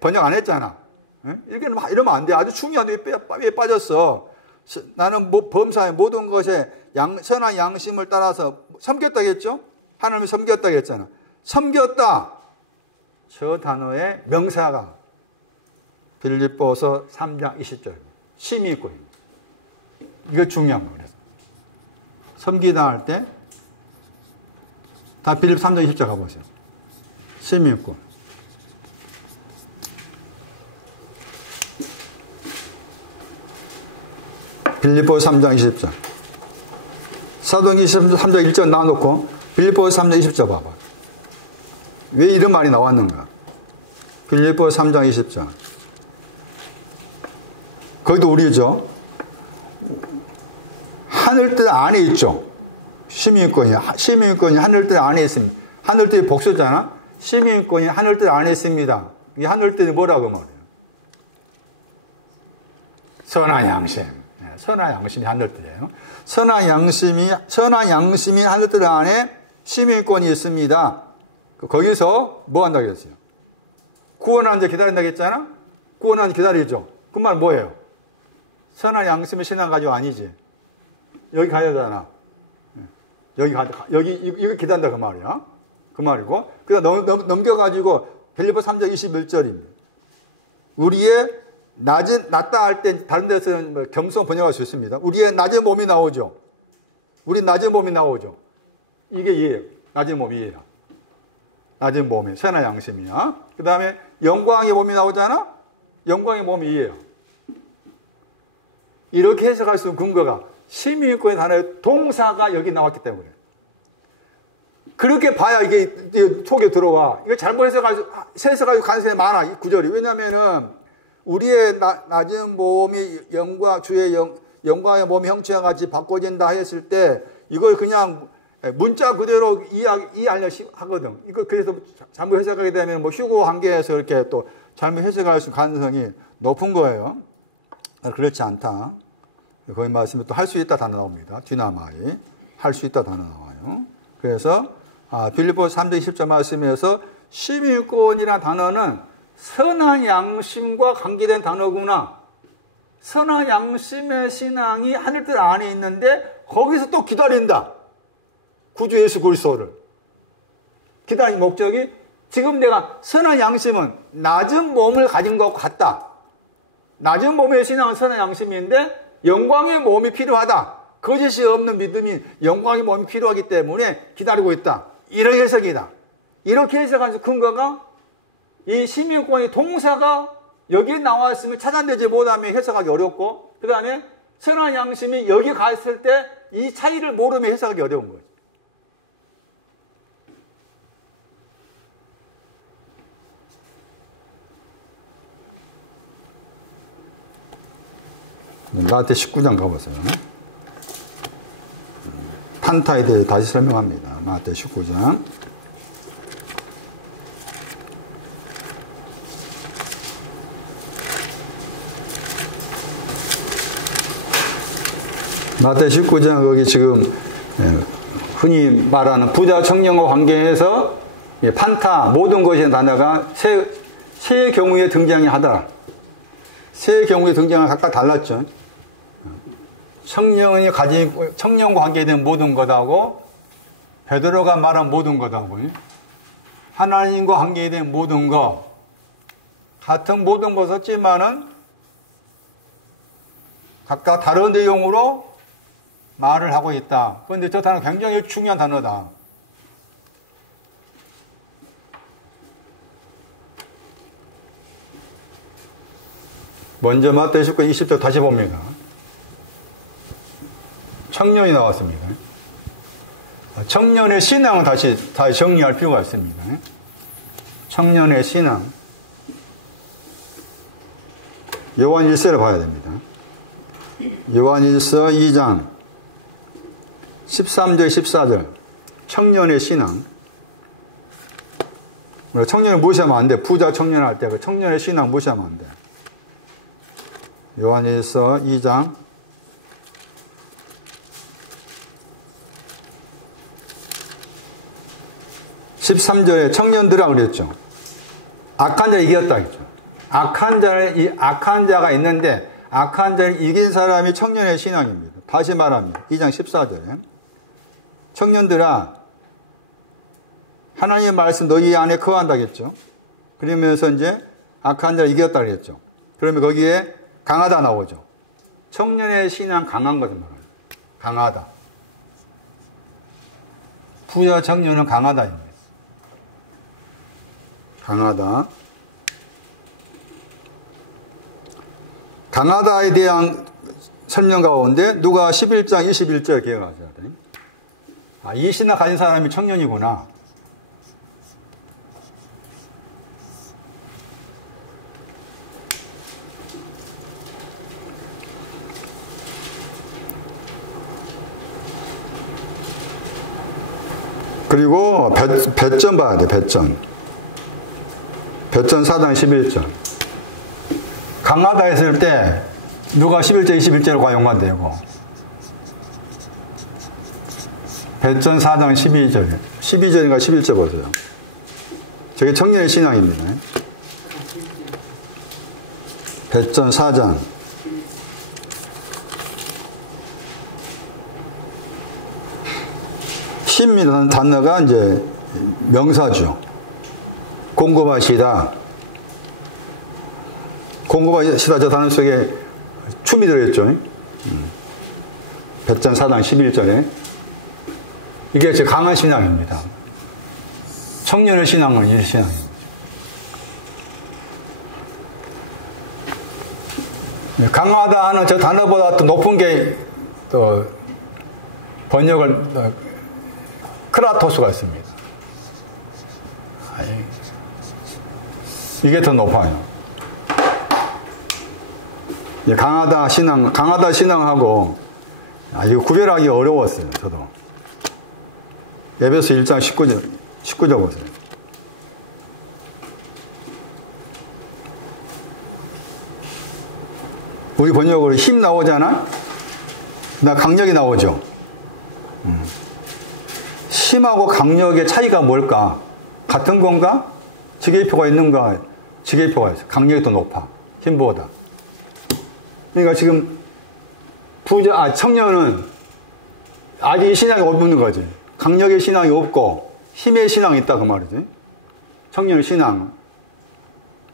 번역 안 했잖아. 이렇게 이러면 안 돼. 아주 중요한데 왜 빠졌어? 나는 범사의 모든 것에 선한 양심을 따라서 섬겼다겠죠? 하나님을 섬겼다겠잖아. 섬겼다. 저 단어의 명사가 빌립보서 3장 20절. 심히 있고. 이거 중요한 거예요. 섬기다 할 때, 다 빌립 3장 20절 가보세요. 심히 있고. 빌립보서 3장 20절. 사도행전 3장 1절 놔놓고 빌립보서 3장 20절 봐봐. 왜 이런 말이 나왔는가? 빌립보서 3장 20절. 거기도 우리죠. 하늘뜰 안에 있죠. 시민권이 하늘뜰 안에 있습니다. 하늘뜰이 복수잖아. 시민권이 하늘뜰 안에 있습니다. 이 하늘뜰이 뭐라고 말해요? 선한 양심. 선한 양심이 하늘뜰이에요. 선한 양심이 하늘뜰 안에 시민권이 있습니다. 거기서 뭐 한다고 했어요? 구원하는 자 기다린다고 했잖아? 구원하는 자 기다리죠. 그 말 뭐예요? 선한 양심의 신앙 가지고 아니지. 여기 가야 되잖아. 이거 기다린다 그 말이야. 그 말이고. 그다음 넘겨가지고 빌립보 3장 21절입니다. 우리의 낮다 할 때 다른 데서는 겸손 번역할 수 있습니다. 우리의 낮은 몸이 나오죠. 우리 낮은 몸이 나오죠. 이게 이해예요. 낮은 몸이에요. 낮은 몸이 선한 양심이야. 그 다음에 영광의 몸이 나오잖아. 영광의 몸이 이해요. 이렇게 해석할 수 있는 근거가 시민권의 단어의 동사가 여기 나왔기 때문에. 그렇게 봐야 이게 속에 들어와. 이거 잘못 해석할 가능성이 많아. 이 구절이. 왜냐면은 우리의 낮은 몸이 주의 영광의 몸이 형체와 같이 바꿔진다 했을 때 이걸 그냥 문자 그대로 이해하려 하거든. 이거 그래서 잘못 해석하게 되면 휴고 한계에서 이렇게 또 잘못 해석할 수 있는 가능성이 높은 거예요. 그렇지 않다. 거기 말씀에 또 할 수 있다 단어 나옵니다. 뒤나마이. 할 수 있다 단어 나와요. 그래서 빌립보서 3장 20절 말씀에서 시민권이라는 단어는 선한 양심과 관계된 단어구나. 선한 양심의 신앙이 하늘뜰 안에 있는데 거기서 또 기다린다. 구주 예수 그리스도를. 기다린 목적이 지금 내가 선한 양심은 낮은 몸을 가진 것 같다. 낮은 몸의 신앙은 선한 양심인데 영광의 몸이 필요하다. 거짓이 없는 믿음이 영광의 몸이 필요하기 때문에 기다리고 있다. 이런 해석이다. 이렇게 해석한 근거가 이 시민권의 동사가 여기에 나와 있으면 찾아내지 못하면 해석하기 어렵고, 그 다음에 선한 양심이 여기 갔을 때 이 차이를 모르면 해석하기 어려운 거죠. 마태 19장 가보세요. 판타에 대해 다시 설명합니다. 마태 19장. 마태 19장 거기 지금 흔히 말하는 부자 청년과 관계에서 판타 모든 것의 단어가 세 경우에 등장이 하더라. 세 경우에 등장은 각각 달랐죠. 청년이 가진 청년과 관계된 모든 것하고 베드로가 말한 모든 것하고 하나님과 관계된 모든 것 같은 모든 것 썼지만은 각각 다른 내용으로 말을 하고 있다. 그런데 저 단어 굉장히 중요한 단어다. 먼저 마태 19장 20절 다시 봅니다. 청년이 나왔습니다. 청년의 신앙은 다시 정리할 필요가 있습니다. 청년의 신앙. 요한 1서를 봐야 됩니다. 요한 1서 2장 13절 14절 청년의 신앙. 청년을 무시하면 안 돼. 부자 청년 할 때 그 청년의 신앙 무시하면 안 돼. 요한 1서 2장 13절에 청년들아 그랬죠. 악한 자를 이겼다 했죠. 악한 자가 있는데 악한 자를 이긴 사람이 청년의 신앙입니다. 다시 말하면 2장 14절에 청년들아 하나님의 말씀 너희 안에 거한다겠죠. 그러면서 이제 악한 자를 이겼다 그랬죠. 그러면 거기에 강하다 나오죠. 청년의 신앙 강한 것을 말합니다. 강하다. 부자 청년은 강하다입니다. 강하다. 강하다에 대한 설명 가운데 누가 11장 21절 기억하셔야 돼요. 이 신앙 가진 사람이 청년이구나. 그리고 배전 봐야 돼. 배전 4장 11절. 강하다 했을 때 누가 11절 21절과 연관되고 배전 4장 12절 12절인가 11절 보세요. 저게 청년의 신앙입니다. 배전 4장 힘이라는 단어가 이제 명사죠. 공급하시다. 공급하시다 저 단어 속에 춤이 들어있죠. 배전 4장 11절에 이게 제 강한 신앙입니다. 청년의 신앙은 이 신앙입니다. 강하다 하는 저 단어보다 더 높은 게 또 번역을 크라토스가 있습니다. 이게 더 높아요. 강하다 신앙하고 이거 구별하기 어려웠어요. 저도. 에베소 1장 19절 보세요. 우리 번역으로 힘 나오잖아? 나 강력이 나오죠? 힘하고 강력의 차이가 뭘까? 같은 건가? 지계표가 있는가? 지계표가 있어. 강력이 더 높아. 힘보다. 그러니까 지금 청년은 아직 신앙이 없는 거지. 강력의 신앙이 없고 힘의 신앙이 있다 그 말이지. 청년의 신앙.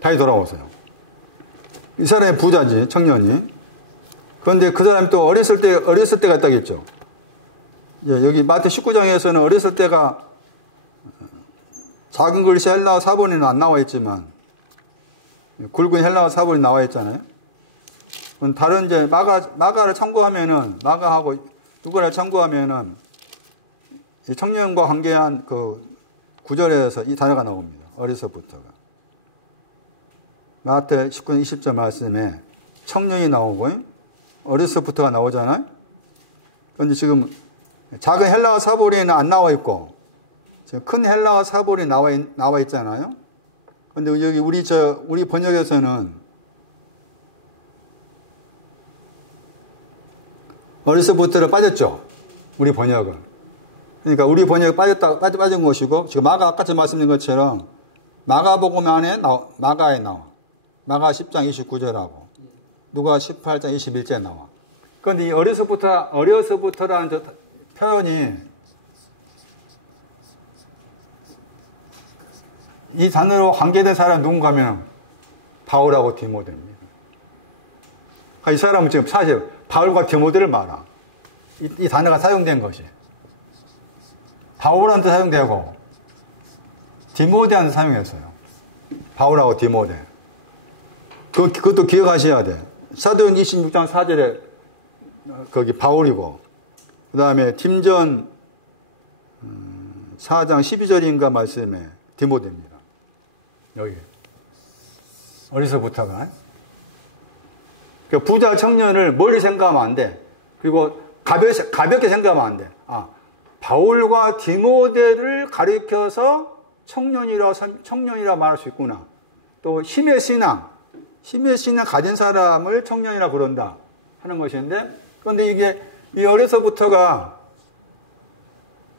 다시 돌아오세요. 이 사람이 부자지, 청년이. 그런데 그 사람이 또 어렸을 때가 있다겠죠. 여기 마태 19장에서는 어렸을 때가 작은 글씨 헬라어 사본에는 안 나와 있지만 굵은 헬라어 사본이 나와 있잖아요. 다른 이제 마가를 참고하면은 마가하고 누구나 참고하면은 이 청년과 관계한 그 구절에서 이 단어가 나옵니다. 어려서부터가. 마태 19장 20절 말씀에 청년이 나오고 어려서부터가 나오잖아요. 그런데 지금 작은 헬라어 사본에는 안 나와 있고 지금 큰 헬라어 사본이 나와 있잖아요. 그런데 여기 우리 번역에서는 어려서부터를 빠졌죠. 우리 번역은. 그러니까 우리 번역이 빠진 것이고, 지금 아까 말씀드린 것처럼 마가복음 안에 마가에 나와. 마가 10장 29절하고 누가 18장 21절에 나와. 그런데 이 어려서부터라는 표현이 이 단어로 관계된 사람은 누군가면 바울하고 디모데입니다. 이 사람은 지금 사실 바울과 디모데를 말하. 이 단어가 사용된 것이. 바울한테 사용되고 디모데한테 사용했어요. 바울하고 디모데. 그것도 기억하셔야 돼. 사도행 26장 4절에 거기 바울이고, 그 다음에 팀전 4장 12절인가 말씀에 디모데입니다. 여기. 어디서부터가? 그러니까 부자 청년을 멀리 생각하면 안 돼. 그리고 가볍게 생각하면 안 돼. 바울과 디모데를 가리켜서 청년이라 말할 수 있구나. 또 힘의 신앙 가진 사람을 청년이라 부른다 하는 것인데, 그런데 이게 이 어려서부터가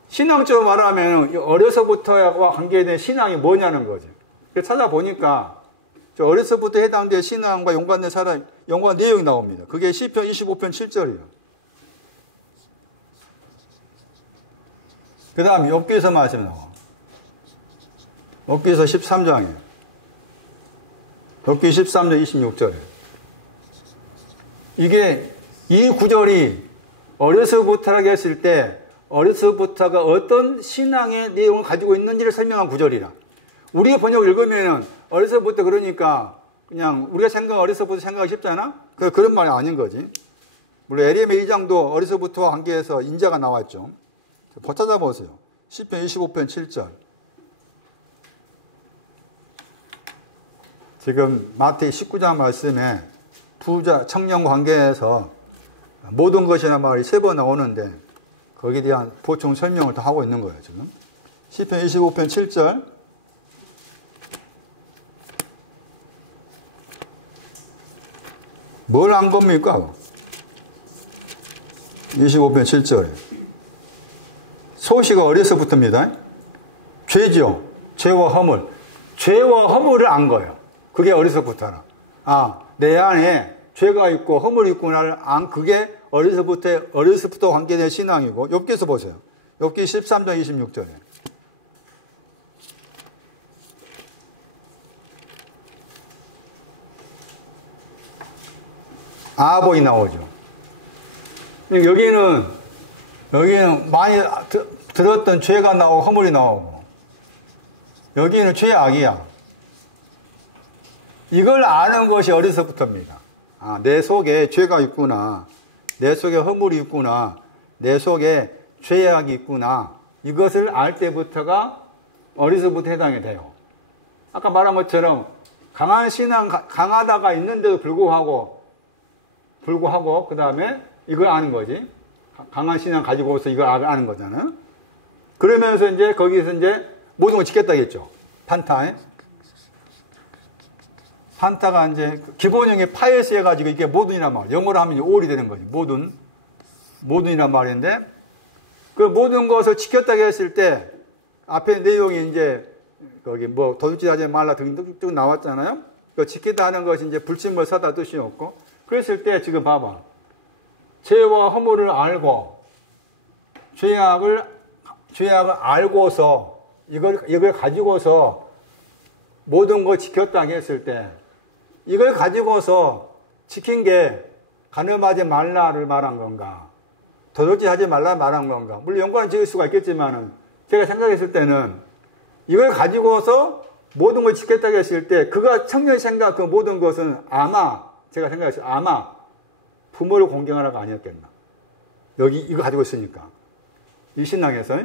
신앙적으로 말하면 어려서부터와 관계된 신앙이 뭐냐는 거지. 찾아보니까 저 어려서부터 해당된 신앙과 연관된 내용이 나옵니다. 그게 시편 25편 7절이에요. 그 다음 욥기서 말씀이 나와. 욥기서 13장이에요. 욥기 13장 26절에. 이게 이 구절이 어려서부터라고 했을 때 어려서부터가 어떤 신앙의 내용을 가지고 있는지를 설명한 구절이라. 우리가 번역을 읽으면 어려서부터 그러니까 그냥 우리가 어려서부터 생각하기 쉽잖아? 그런 말이 아닌 거지. 물론 에레미야 2장도 어려서부터와 관계해서 인자가 나왔죠. 찾아보세요. 시편 25편 7절. 지금 마태 19장 말씀에 부자, 청년 관계에서 모든 것이나 말이 3번 나오는데 거기에 대한 보충 설명을 다 하고 있는 거예요, 지금. 시편 25편 7절. 뭘 안 겁니까? 25편 7절에. 소시가 어려서부터입니다. 죄죠. 죄와 허물. 죄와 허물을 안 거예요. 그게 어려서부터라. 내 안에 죄가 있고 허물이 있구나를 그게 어려서부터 관계된 신앙이고, 욥기에서 보세요. 욥기 13장 26절에. 아합이 나오죠. 여기는 많이 들었던 죄가 나오고 허물이 나오고, 여기는 죄악이야. 이걸 아는 것이 어려서부터입니다. 내 속에 죄가 있구나. 내 속에 허물이 있구나. 내 속에 죄악이 있구나. 이것을 알 때부터가 어려서부터 해당이 돼요. 아까 말한 것처럼 강한 신앙, 강하다가 있는데도 불구하고 그 다음에 이걸 아는 거지. 강한 신앙 가지고서 이걸 아는 거잖아요. 그러면서 이제 거기서 이제 모든 걸 지켰다겠죠. 판타가 이제 기본형의 파에스 해가지고 이게 모든이란 말. 영어로 하면 all이 되는 거지. 모든이란 말인데, 그 모든 것을 지켰다고 했을 때 앞에 내용이 이제 거기 도둑질하지 말라 쭉 나왔잖아요. 그 지키다 하는 것이 이제 불침을 서다 뜻이었고, 그랬을 때 지금 봐봐. 죄와 허물을 알고 죄악을 알고서 이걸 가지고서 모든 걸 지켰다고 했을 때, 이걸 가지고서 지킨 게 간음하지 말라를 말한 건가, 도둑질하지 말라 말한 건가. 물론 연관을 지을 수가 있겠지만은 제가 생각했을 때는 이걸 가지고서 모든 걸 지켰다고 했을 때 그가 청년이 생각 그 모든 것은 제가 생각했어요. 아마 부모를 공경하라가 아니었겠나. 여기 이거 가지고 있으니까. 이 신앙에서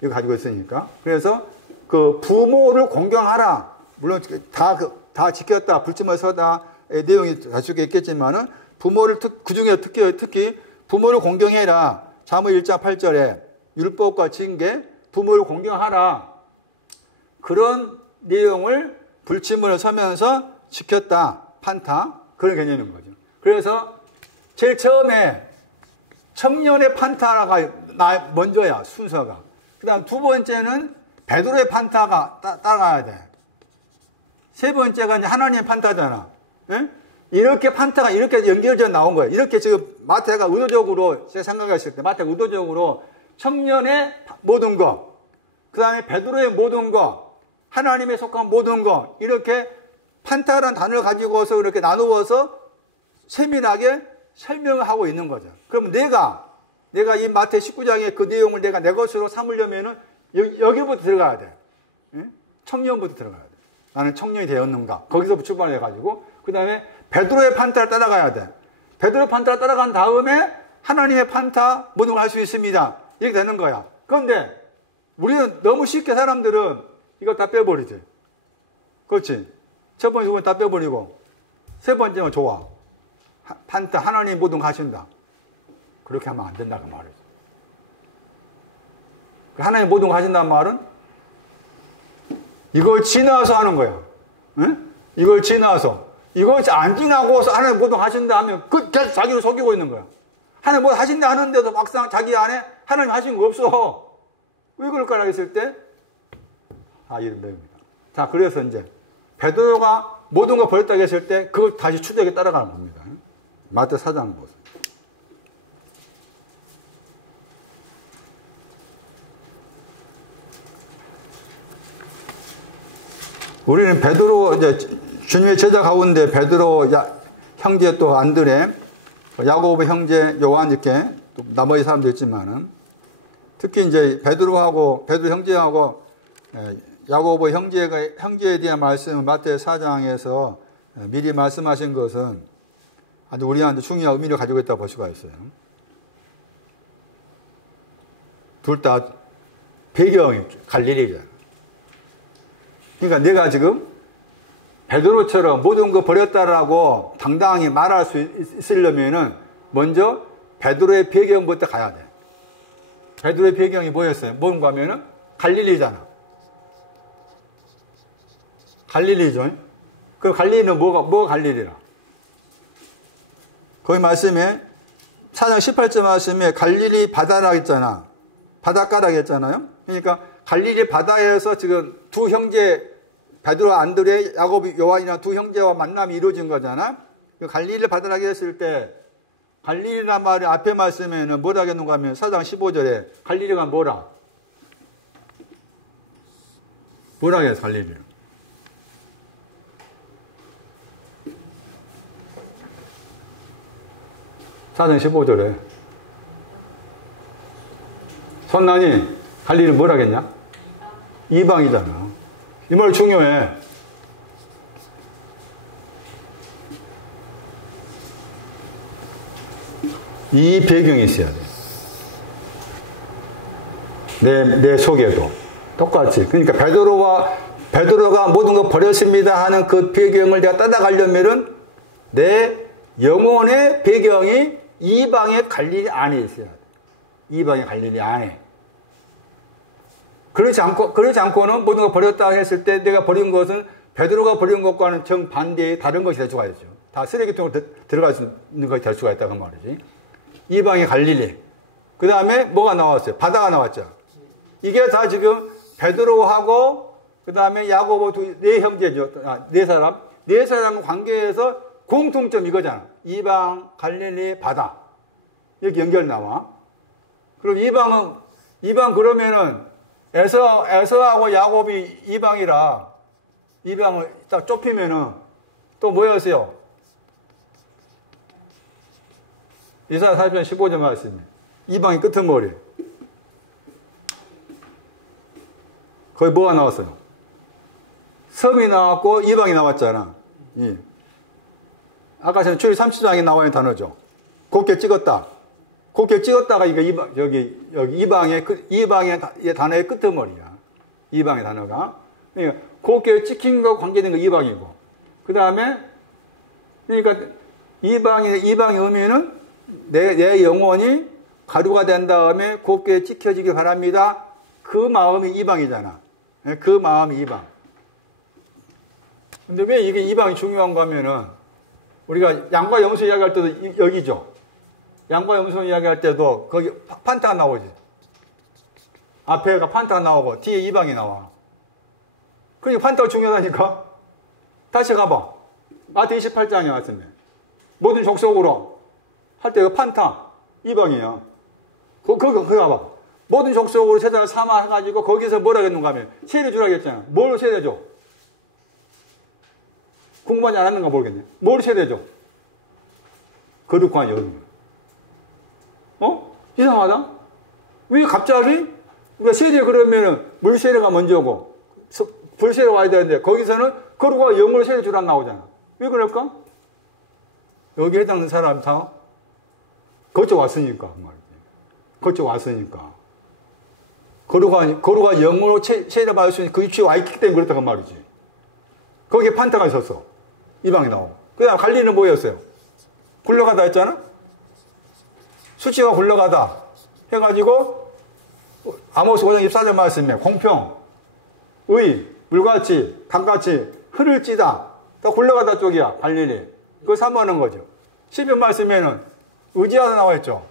이거 가지고 있으니까. 그래서 그 부모를 공경하라. 물론 다 지켰다. 불침을 서다. 내용이 다수게 있겠지만은 부모를 그 중에 특히 부모를 공경해라. 잠언 1장 8절에 율법과 징계, 부모를 공경하라. 그런 내용을 불침을 서면서 지켰다. 판타. 그런 개념인 거죠. 그래서 제일 처음에 청년의 판타가 먼저야, 순서가. 그 다음 두 번째는 베드로의 판타가 따라가야 돼. 세 번째가 이제 하나님의 판타잖아. 예? 이렇게 판타가 이렇게 연결되어 나온 거예요. 이렇게 지금 마태가 의도적으로, 제가 생각했을 때 마태가 의도적으로 청년의 모든 것, 그 다음에 베드로의 모든 것, 하나님에 속한 모든 것, 이렇게 판타라는 단어를 가지고서 이렇게 나누어서 세밀하게 설명을 하고 있는 거죠. 그러면 내가 이 마태 19장의 그 내용을 내가 내 것으로 삼으려면은 여기부터 들어가야 돼. 청년부터 들어가야 돼. 나는 청년이 되었는가. 거기서부터 출발해가지고, 그 다음에 베드로의 판타를 따라가야 돼. 베드로의 판타를 따라간 다음에 하나님의 판타 모든 걸 할 수 있습니다. 이렇게 되는 거야. 그런데 우리는 너무 쉽게 사람들은 이걸 다 빼버리지. 그렇지. 첫 번째, 두 번째 다 빼버리고, 세 번째는 좋아. 판타, 하나님 모든 거 하신다. 그렇게 하면 안 된다고 말이죠. 하나님 모든 거 하신다는 말은 이걸 지나서 하는 거야. 응? 이걸 지나서. 이걸 안 지나고서 하나님 모든 거 하신다 하면 계속 자기를 속이고 있는 거야. 하나님 뭐 하신다 하는데도 막상 자기 안에 하나님 하신 거 없어. 왜 그럴까 했을 때, 이런 내용입니다. 자, 그래서 이제 베드로가 모든 거 버렸다고 했을 때 그걸 다시 추적에 따라가는 겁니다. 마태 4장 보세요. 우리는 베드로, 이제 주님의 제자 가운데 베드로 형제 또 안드레, 야고보 형제 요한 이렇게 또 나머지 사람도 있지만은 특히 이제 베드로 형제하고 야고보 형제에 대한 말씀을 마태 4장에서 미리 말씀하신 것은 아주 우리한테 중요한 의미를 가지고 있다고 볼 수가 있어요. 둘 다 배경이 갈릴리잖아. 그러니까 내가 지금 베드로처럼 모든 거 버렸다라고 당당히 말할 수 있으려면은 먼저 베드로의 배경부터 가야 돼. 베드로의 배경이 뭐였어요? 뭔가 하면은 갈릴리잖아. 갈릴리죠. 그 갈릴리는 뭐가 갈릴리라? 거기 말씀에 4장 18절 말씀에 갈릴리 바다라 했잖아. 바닷가라 했잖아요. 그러니까 갈릴리 바다에서 지금 두 형제 베드로, 안드레, 야고보, 요한이나 두 형제와 만남이 이루어진 거잖아. 갈릴리 바다라고 했을 때 갈릴리란 말이 앞에 말씀에는 뭐라 하겠는가 하면 4장 15절에 갈릴리가 뭐라 하겠어 갈릴리. 사장 15절에 선난이 갈릴리 뭐라 하겠냐? 이방이잖아. 이 말 중요해. 이 배경이 있어야 돼. 내 속에도. 똑같이. 그러니까 베드로가 모든 거 버렸습니다 하는 그 배경을 내가 따라가려면은 내 영혼의 배경이 이방의 갈릴리 안에 있어야 돼. 이방의 갈릴리 안에. 그렇지 않고는 모든 거 버렸다 했을 때 내가 버린 것은 베드로가 버린 것과는 정반대의 다른 것이 될 수가 있죠. 다 쓰레기통으로 들어갈 수 있는 것이 될 수가 있다고 말이지. 이방의 갈릴리. 그 다음에 뭐가 나왔어요? 바다가 나왔죠. 이게 다 지금 베드로하고 그 다음에 야고보 네 형제죠. 네 사람 관계에서 공통점 이거잖아. 이방, 갈릴리, 바다. 이렇게 연결 나와. 그럼 이방 그러면은 에서하고 야곱이 이방이라 이방을 딱 좁히면은 또 뭐였어요? 이사야 40장 15절 말씀에 이방이 끄트머리. 거기 뭐가 나왔어요? 섬이 나왔고 이방이 나왔잖아. 예. 아까 전에 출애굽 30장에 나와 있는 단어죠. 곱게 찍었다. 곱게 찍었다가 이거 여기 이방의 단어의 끄트머리야. 이방의 단어가. 그러니까 곱게 찍힌 거 관계된 거 이방이고. 그 다음에 그러니까 이방의 의미는 내 영혼이 가루가 된 다음에 곱게 찍혀지기 바랍니다. 그 마음이 이방이잖아. 그 마음이 이방. 근데 왜 이게 이방이 중요한가 하면은 우리가 양과 염소 이야기할 때도 여기죠. 양과 염소 이야기할 때도 거기 판타 나오지. 앞에가 판타 나오고 뒤에 이방이 나와. 그러니까 판타가 중요하다니까. 다시 가봐. 마태 28장에 왔으면 모든 족속으로 할 때 그 판타 이방이야. 거기 가봐. 모든 족속으로 세상을 삼아가지고 거기서 뭐라 했는가 하면 세례 주라고 했잖아. 뭘 세례 줘? 공부하지 않았는가 모르겠네. 뭘 세례 줘? 거룩한 여름. 이상하다? 왜 갑자기? 우리가 세례 그러면은 물 세례가 먼저고 불 세례가 와야 되는데 거기서는 거룩한 영으로 세례 주라고 나오잖아. 왜 그럴까? 여기 해당하는 사람 다 거쳐 왔으니까 말이지. 거쳐 왔으니까. 거룩한 영으로 세례 받을 수 있는 그 위치에 와 있기 때문에 그렇다고 말이지. 거기에 판타가 있었어. 이방이 나오고. 그 다음 갈릴리는 뭐였어요? 굴러가다 했잖아? 수치가 굴러가다 해가지고 아모스 5장 24절 말씀에 공평, 의, 물같이, 강같이 흐를지다. 다 굴러가다 쪽이야. 갈릴리. 그거 사모하는 거죠. 시편 말씀에는 의지하다 나와 있죠.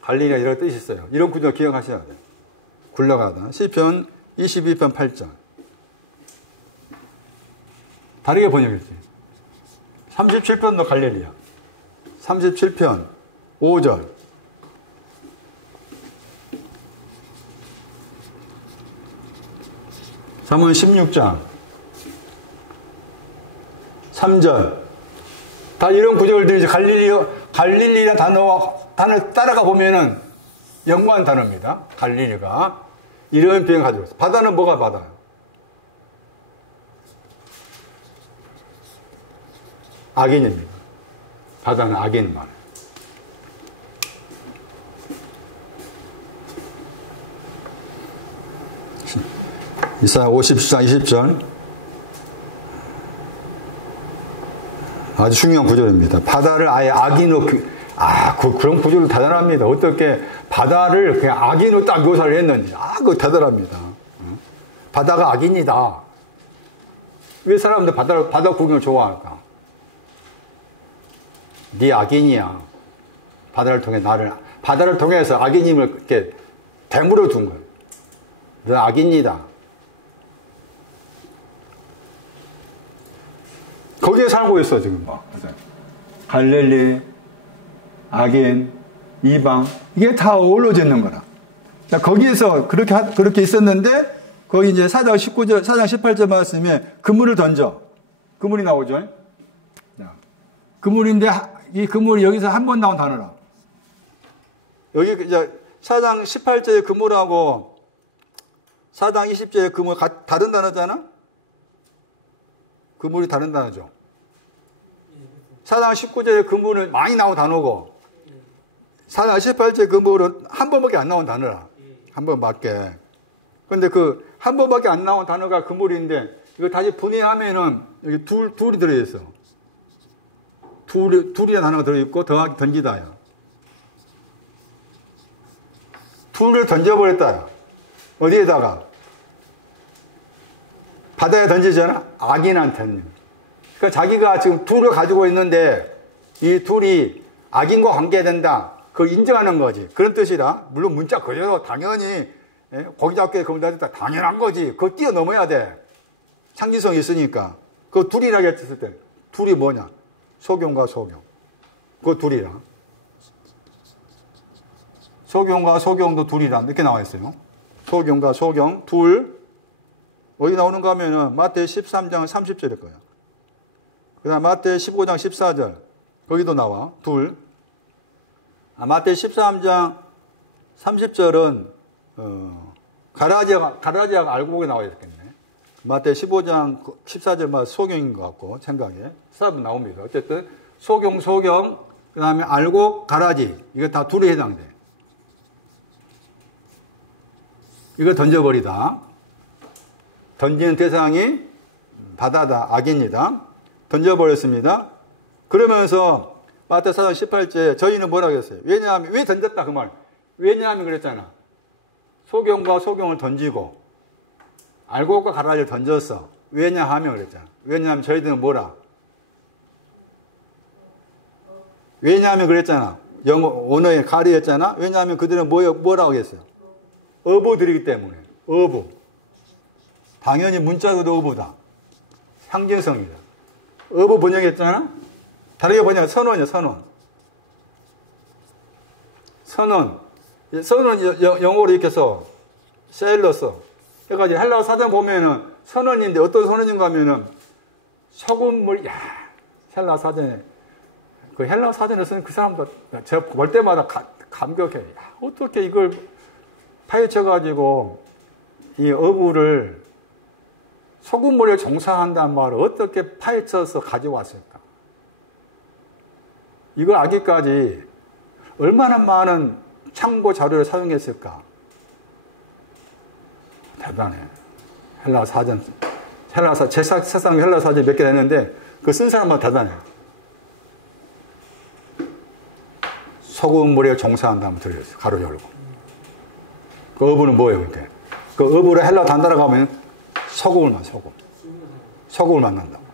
갈릴리가 이런 뜻이 있어요. 이런 구조 기억하셔야 돼요. 굴러가다. 시편 22편 8절. 다르게 번역했지. 37편도 갈릴리야. 37편 5절. 잠언 16장 3절. 다 이런 구절들이 이제 갈릴리라는 단어를 따라가 보면은 연관 단어입니다. 갈릴리가. 이런 표현 가지고 있어요. 바다는 뭐가 바다예요? 악인입니다. 바다는 악인 말이에요. 이사야 50장 20절. 아주 중요한 구절입니다. 바다를 아예 악인으로, 그런 구절도 대단합니다. 어떻게 바다를 그냥 악인으로 딱 묘사를 했는지. 그거 대단합니다. 바다가 악인이다. 왜 사람들 바다 구경을 좋아할까? 네 악인이야. 바다를 통해서 악인임을 이렇게 대물어 둔 거예요. 너 악인이다. 거기에 살고 있어, 지금. 갈릴리, 악인, 이방, 이게 다 어우러져 있는 거라. 자, 거기에서 그렇게 있었는데, 거기 이제 4장 18절 말씀에 그물을 던져. 그물이 나오죠. 그물인데, 이 그물이 여기서 한 번 나온 단어라. 여기 이제 4장 18절의 그물하고 4장 20절의 그물 다른 단어잖아? 그물이 다른 단어죠. 4장 19절의 그물은 많이 나온 단어고 4장 18절의 그물은 한 번밖에 안 나온 단어라. 한 번밖에. 근데 그 한 번밖에 안 나온 단어가 그물인데 이거 다시 분해하면은 여기 둘이 들어있어. 둘이라는 단어가 들어있고 더하기 던지다야. 둘을 던져버렸다. 어디에다가? 바다에 던지잖아? 악인한테는. 그러니까 자기가 지금 둘을 가지고 있는데 이 둘이 악인과 관계된다. 그걸 인정하는 거지. 그런 뜻이라. 물론 문자 그대로 당연히 고기 잡기에 검다했다. 당연한 거지. 그걸 뛰어넘어야 돼. 창의성이 있으니까. 그 둘이라고 했을 때 둘이 뭐냐? 소경과 소경. 그 둘이라. 소경과 소경도 둘이라. 이렇게 나와 있어요. 소경과 소경 둘. 어디 나오는가 하면은 마태 13장 30절일 거예요. 그 다음 마태 15장 14절. 거기도 나와. 둘. 마태 13장 30절은 가라지아가 알고 보게 나와야 되겠네. 마태 15장 14절 소경인 것 같고 생각에 사람 나옵니다. 어쨌든 소경 그 다음에 알곡, 가라지. 이거 다 둘에 해당돼. 이거 던져버리다. 던지는 대상이 바다다, 악입니다. 던져버렸습니다. 그러면서 마태복음 4장 18절 저희는 뭐라고 했어요? 왜냐하면 왜 던졌다 그 말. 왜냐하면 그랬잖아. 소경과 소경을 던지고 알곡과 가라지를 던졌어. 왜냐하면 그랬잖아. 왜냐하면 저희들은 뭐라? 왜냐하면 그랬잖아. 영어 언어의 가리였잖아. 왜냐하면 그들은 뭐라고 했어요? 어부들이기 때문에. 어부. 당연히 문자로도 어부다. 상징성이다. 어부 번역했잖아. 다르게 번역 선원이야, 선원. 선원. 선원 영어로 이렇게 써. 세일러 써. 그러니까 헬라어 사전 보면은 선원인데 어떤 선원인가 하면은 소금물, 야, 헬라어 사전에. 그 헬라어 사전에 쓰는 그 사람도 제가 볼 때마다 감격해. 야, 어떻게 이걸 파헤쳐가지고 이 어부를 소금물에 종사한다는 말을 어떻게 파헤쳐서 가져왔을까? 이걸 알기까지 얼마나 많은 참고 자료를 사용했을까? 대단해. 헬라어 사전, 세상 헬라어 사전 몇 개 됐는데 그 쓴 사람만 대단해. 소금물에 종사한다면 들렸어요. 가로 열고. 그 어부는 뭐예요, 그때? 그 어부를 헬라어 단단하게 가면 소금을 만난다고.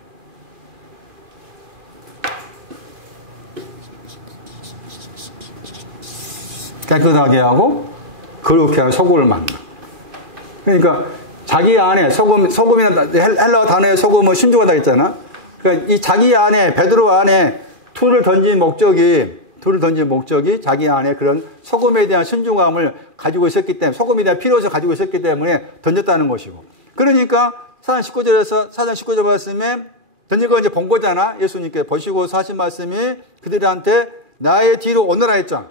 깨끗하게 하고 그렇게 하고 소금을 만나. 그러니까 자기 안에 소금이나 헬라어 단어에 소금은 신중하다 했잖아. 그러니까 이 자기 안에 베드로 안에 툴을 던진 목적이 자기 안에 그런 소금에 대한 신중함을 가지고 있었기 때문에, 소금에 대한 필요성을 가지고 있었기 때문에 던졌다는 것이고. 그러니까 사장 19절 말씀에 던진 거 이제 본 거잖아. 예수님께 보시고서 하신 말씀이 그들한테 나의 뒤로 오너라 했잖아.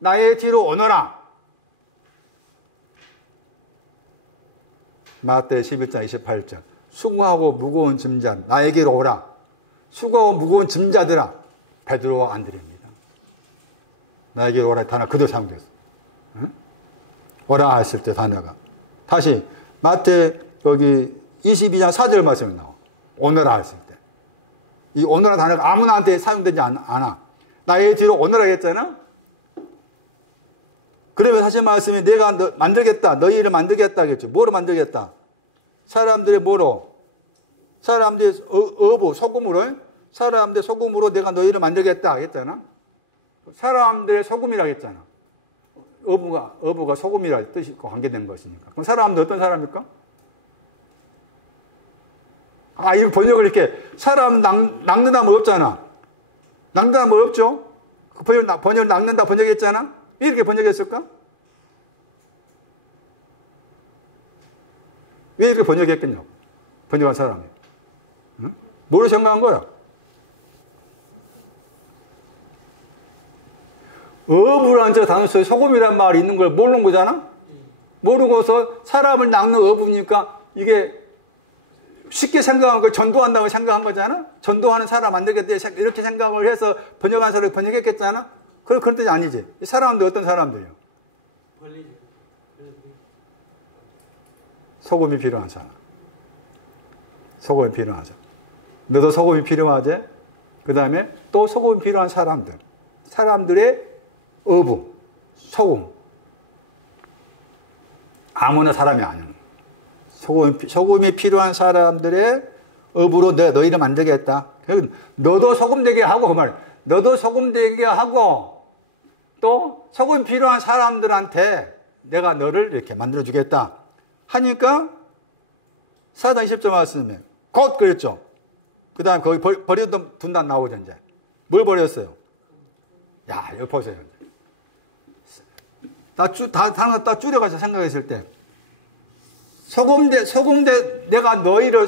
나의 뒤로 오너라. 마태 11장 28절. 수고하고 무거운 짐자 나에게로 오라. 수고하고 무거운 짐자들아. 베드로와 안드레입니다. 나에게로 오라 단어 그대로 사용됐어. 응? 오라 했을 때 단어가. 다시 마태 여기 22장 4절 말씀이 나와. 오너라 했을 때. 이 오너라 단어가 아무나한테 사용되지 않아. 나의 뒤로 오너라 했잖아. 그러면 하신 말씀이 내가 만들겠다. 너희를 만들겠다 하겠죠. 뭐로 만들겠다? 사람들의 뭐로? 사람들의 어부, 소금으로. 사람들의 소금으로 내가 너희를 만들겠다 했잖아. 사람들의 소금이라고 했잖아. 어부가 소금이라 뜻이 있고 관계된 것이니까. 그럼 사람들 어떤 사람입니까? 이 번역을 이렇게 사람 낚는다면 없잖아. 낚는다면 없죠? 그 번역을 낚는다 번역했잖아. 이렇게 번역했을까? 왜 이렇게 번역했겠냐고. 번역한 사람이. 응? 뭐로 생각한 거야? 어부라는 저 단어 속에 소금이란 말이 있는 걸 모르는 거잖아? 모르고서 사람을 낚는 어부니까 이게 쉽게 생각한 걸 전도한다고 생각한 거잖아? 전도하는 사람 만들겠다 이렇게 생각을 해서 번역한 사람을 번역했겠잖아? 그런 뜻이 아니지. 이 사람들 어떤 사람들이요? 소금이 필요한 사람. 소금이 필요한 사람. 너도 소금이 필요하지? 그 다음에 또 소금이 필요한 사람들. 사람들의 어부, 소금. 아무나 사람이 아니야. 소금이 필요한 사람들의 어부로 너희를 만들겠다. 너도 소금 되게 하고, 그 말. 너도 소금 되게 하고, 또 소금 필요한 사람들한테 내가 너를 이렇게 만들어주겠다. 하니까, 4장 20절 말씀에 곧 그랬죠. 그 다음에 거기 버리던 분단 나오죠, 이제. 뭘 버렸어요? 야, 여기 보세요. 다 줄여가지고 생각했을 때, 소금대, 내가 너희를,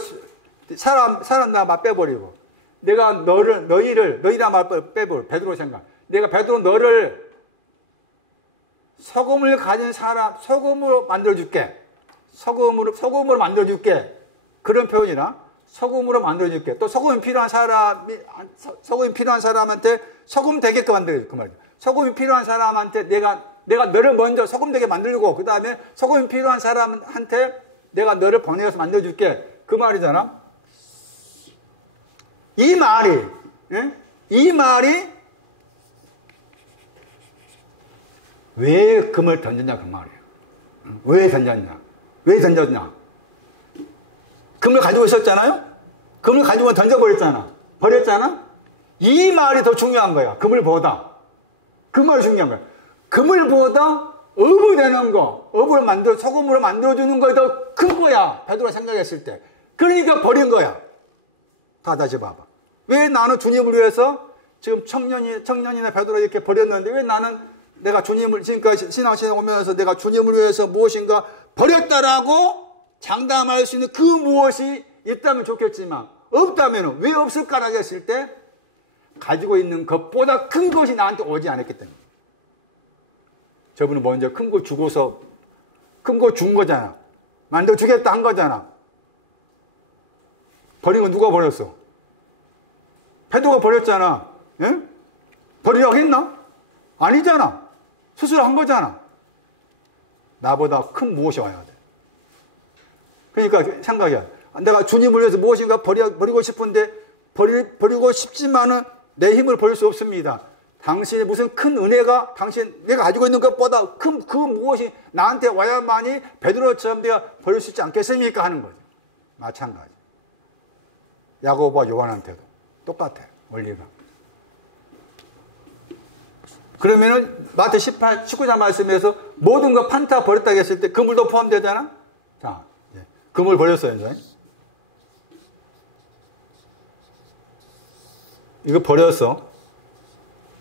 사람 나 빼버리고, 내가 너희랑 말 빼버려. 베드로 생각. 내가 베드로 너를 소금을 가진 사람, 소금으로 만들어줄게. 소금으로 만들어줄게. 그런 표현이나, 소금으로 만들어줄게. 또 소금이 필요한 사람한테 소금 되게끔 만들어줘. 그 말이죠. 소금이 필요한 사람한테 내가 너를 먼저 소금 되게 만들고, 그 다음에 소금이 필요한 사람한테 내가 너를 보내서 만들어줄게. 그 말이잖아. 이 말이, 예? 이 말이 왜 금을 던졌냐, 그 말이에요. 왜 던졌냐? 왜 던졌냐? 금을 가지고 있었잖아요? 금을 가지고 던져버렸잖아. 버렸잖아? 이 말이 더 중요한 거야. 금을보다. 그 말이 중요한 거야. 금을보다 업이 되는 거, 업을 만들어, 소금으로 만들어주는 거에 더 큰 거야. 베드로가 생각했을 때. 그러니까 버린 거야. 다시 봐봐. 왜 나는 주님을 위해서 지금 청년이나 베드로 이렇게 버렸는데 왜 나는 내가 주님을, 지금까지 신앙생활 오면서 내가 주님을 위해서 무엇인가 버렸다라고 장담할 수 있는 그 무엇이 있다면 좋겠지만 없다면 왜 없을까라고 했을 때 가지고 있는 것보다 큰 것이 나한테 오지 않았기 때문에. 저분은 먼저 큰 거 주고서 큰 거 준 거잖아. 만들어주겠다 한 거잖아. 버린 건 누가 버렸어? 베드로가 버렸잖아. 예? 버리려고 했나? 아니잖아. 스스로 한 거잖아. 나보다 큰 무엇이 와야 돼. 그러니까 생각이야. 내가 주님을 위해서 무엇인가 버리고 싶은데 버리고 싶지만은 내 힘을 버릴 수 없습니다. 당신이 무슨 큰 은혜가 내가 가지고 있는 것보다 큰 그 무엇이 나한테 와야만이 베드로처럼 내가 버릴 수 있지 않겠습니까? 하는 거죠. 마찬가지. 야고보와 요한한테도 똑같아. 원리가. 그러면은 마태 19장 말씀에서 모든 거 판타 버렸다고 했을 때 그물도 포함되잖아? 자, 그물 버렸어요, 이제. 이거 버렸어.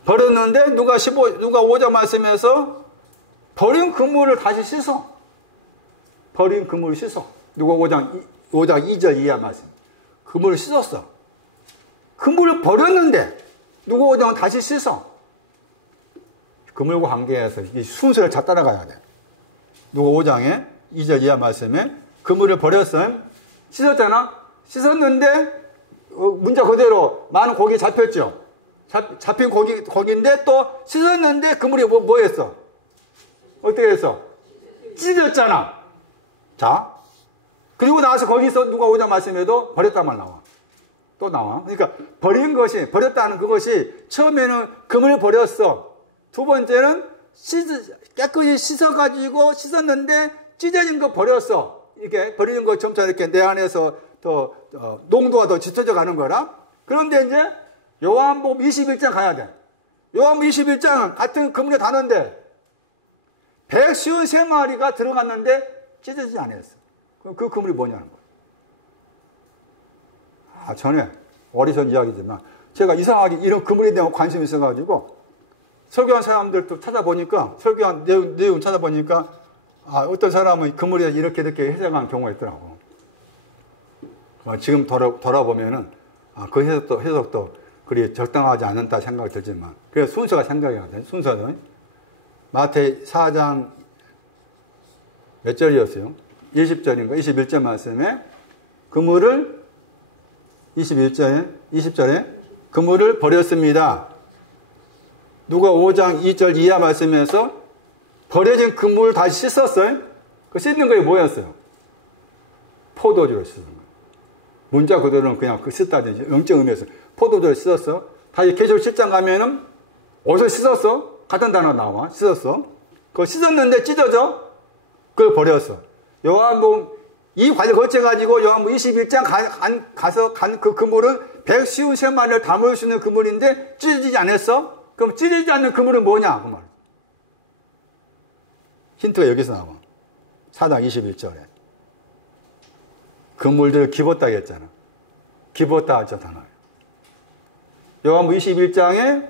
버렸는데 누가 5장 말씀에서 버린 그물을 다시 씻어. 버린 그물을 씻어. 누가 5장 2절 이하 말씀. 그물을 씻었어. 그물을 버렸는데 누가 5장은 다시 씻어. 그물과 관계해서 이 순서를 잘 따라가야 돼. 누가 5장에 2절 이하 말씀에 그물을 버렸어. 씻었잖아. 씻었는데 문자 그대로 많은 고기 잡혔죠. 잡힌 고기인데 또 씻었는데 그물이 뭐 했어? 어떻게 했어? 찢었잖아. 자, 그리고 나서 거기서 누가 5장 말씀에도 버렸단 말 나와. 또 나와. 그러니까 버렸다는 그것이 처음에는 금을 버렸어. 두 번째는 깨끗이 씻어가지고 씻었는데 찢어진 거 버렸어. 이게 버리는 거 점차 이렇게 내 안에서 더 농도가 더 짙어져 가는 거라. 그런데 이제 요한복음 21장 가야 돼. 요한복음 21장은 같은 그물에 다는데 153마리가 들어갔는데 찢어지지 않았어. 그 그물이 뭐냐는 거야. 전에 어리석은 이야기지만 제가 이상하게 이런 그물에 대한 관심이 있어가지고 설교한 사람들도 찾아보니까 설교한 내용 찾아보니까 어떤 사람은 그물에 이렇게 해석한 경우가 있더라고. 지금 돌아보면은 그 해석도 그리 적당하지 않는다 생각이 들지만 그래서 순서가 생각이 나요. 순서는 마태 4장 몇 절이었어요? 20절인가? 21절 말씀에 그물을 20절에 그물을 버렸습니다. 누가 5장 2절 이하 말씀에서 버려진 그물을 다시 씻었어요. 그 씻는 거에 뭐였어요? 포도주로 씻는 거예요. 문자 그대로는 그냥 그 씻다든지 영적 의미에서 포도주로 씻었어. 다시 계시록 7장 가면은 어디서 씻었어? 같은 단어 나와. 씻었어. 그거 씻었는데 찢어져? 그걸 버렸어. 요한복음 이 과정을 거쳐가지고 요한복음 21장 가서 간 그 그물은 153마리를 담을 수 있는 그물인데 찢어지지 않았어? 그럼 찢어지지 않는 그물은 뭐냐? 그 말. 힌트가 여기서 나와. 4장 21절에. 그물들을 기뻤다고 했잖아. 기뻤다 하죠, 단어예요. 요한복음 21장에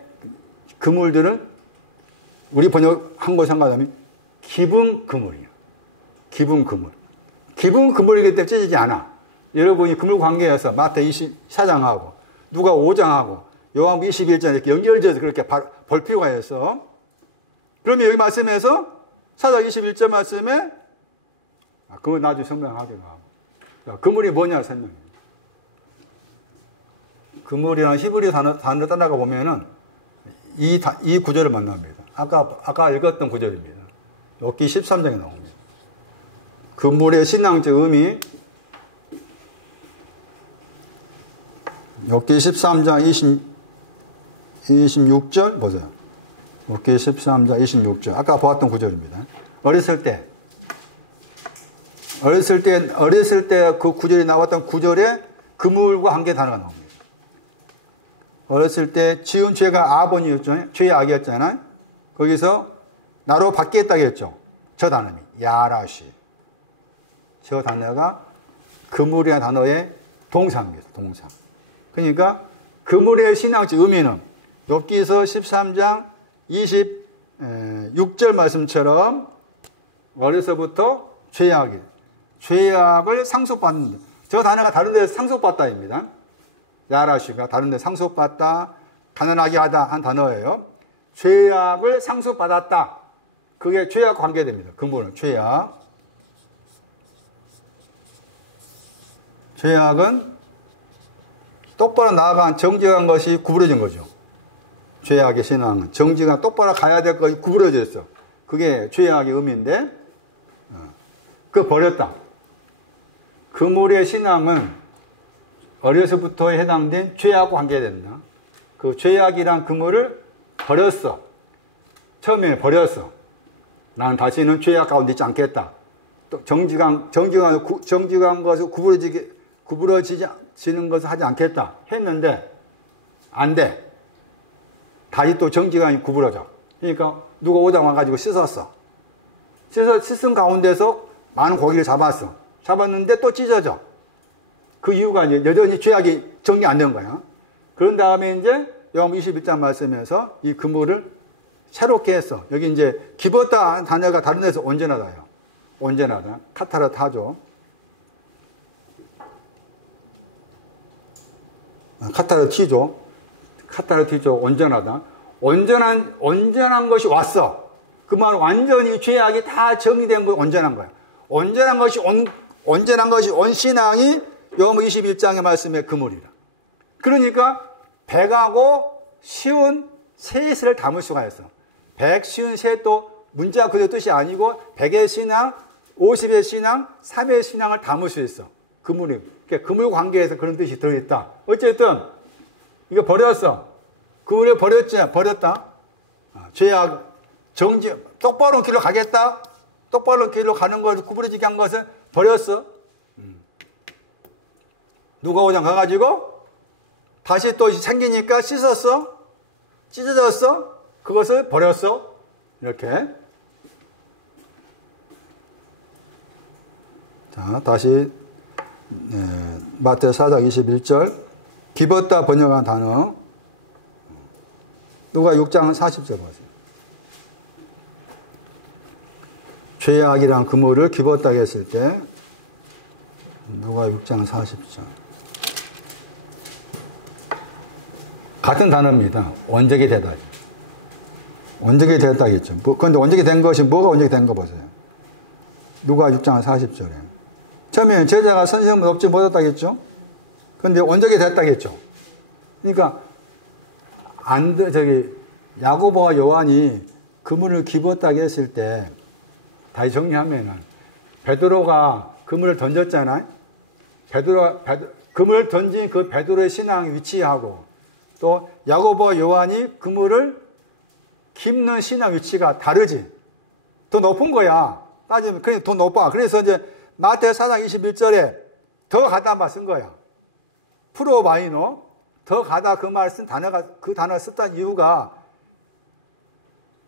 그물들은 우리 번역한 거 생각하면 기분 그물이야. 기분 그물. 기분 그물이기 때문에 찢어지지 않아. 여러분이 그물 관계에서 마태 24장하고 누가 5장하고 요한복음 21장 이렇게 연결돼서 그렇게 볼 필요가 있어. 그러면 여기 말씀에서 4장 21절 말씀에 그걸 나중에 설명하기로 하고. 그물이 뭐냐 설명해. 그물이라는 히브리 단어 따라가 보면은 이 구절을 만납니다. 아까 읽었던 구절입니다. 욥기 13장에 나옵니다. 그물의 신앙적 의미, 욥기 13장 26절 보세요. 욥기 13장 26절. 아까 보았던 구절입니다. 어렸을 때 그 구절이 나왔던 구절에 그물과 한 개 단어가 나옵니다. 어렸을 때 지은 죄가 아버님이었죠. 죄의 악이었잖아요. 거기서 나로 받겠다고 했죠. 저 단어니 야라시. 저 단어가 그물이라는 단어의 동사입니다. 동사. 그러니까 그물의 신앙적 의미는 욥기서 13장 26절 말씀처럼 어려서부터 죄악을 상속받는, 저 단어가 다른 데서 상속받다입니다. 야라시가 다른 데 상속받다, 가난하게 하다 한 단어예요. 죄악을 상속받았다. 그게 죄악과 관계됩니다. 근본은 죄악은 똑바로 나아간 정직한 것이 구부러진 거죠. 죄악의 신앙은 정직한 똑바로 가야 될 것이 구부러져 있어. 그게 죄악의 의미인데 그거 버렸다. 그물의 신앙은 어려서부터 해당된 죄악과 관계된다. 그 죄악이란 그물을 버렸어. 처음에 버렸어. 나는 다시는 죄악 가운데 있지 않겠다. 또 정직한 것을 구부러지는 것을 하지 않겠다. 했는데 안 돼. 다시 또 정직함이 구부러져. 그러니까 누가 오다 와가지고 씻었어. 씻은 가운데서 많은 고기를 잡았는데 또 찢어져. 그 이유가 이제 여전히 죄악이 정리 안 된 거야. 그런 다음에 이제 요한복음 21장 말씀에서 이 그물을 새롭게 했어. 여기 이제 기뻤다 단어가 다른 데서 온전하다요. 온전하다. 카타르타죠. 카타르티죠. 온전하다. 온전한 것이 왔어. 그 말 완전히 죄악이 다 정리된 거 온전한 거야. 온전한 것이 온 신앙이 요한복음 21장의 말씀의 그물이라. 그러니까 백하고 쉬운 셋을 담을 수가 있어. 백, 쉬운 셋도 문자 그대로 뜻이 아니고 백의 신앙, 50의 신앙, 3의 신앙을 담을 수 있어. 그물이. 그러니까 그물 관계에서 그런 뜻이 들어있다. 어쨌든 이거 버렸어. 그물을 버렸다. 죄악, 똑바로 길로 가겠다. 똑바로 길로 가는 걸 구부러지게 한 것은 버렸어. 누가 오장 가가지고 다시 또 생기니까 씻었어. 찢어졌어. 그것을 버렸어. 이렇게. 자, 다시 마태오 4장 21절 기뻤다 번역한 단어 누가 6장 40절 보세요. 죄악이란 그물을 기뻤다 했을 때 누가 6장 40절 같은 단어입니다. 원적이 되다. 원적이 됐다겠죠. 그런데 원적이 된 것이 뭐가 원적이 된 거 보세요. 누가 6장 40절에 처음에 제자가 선생님을 없지 못했다겠죠. 그런데 원적이 됐다겠죠. 그러니까 야고보와 요한이 그물을 기뻤다고 했을 때 다시 정리하면은 베드로가 그물을 던졌잖아요. 그물을 던진 그 베드로의 신앙 위치하고 또 야고보와 요한이 그물을 깁는 신앙 위치가 다르지. 더 높은 거야. 따지면 그래 더 높아. 그래서 이제 마태오 4장 21절에 더 가다 말 쓴 거야. 프로마이노 더 가다 그 말 쓴 단어가 그 단어 썼던 이유가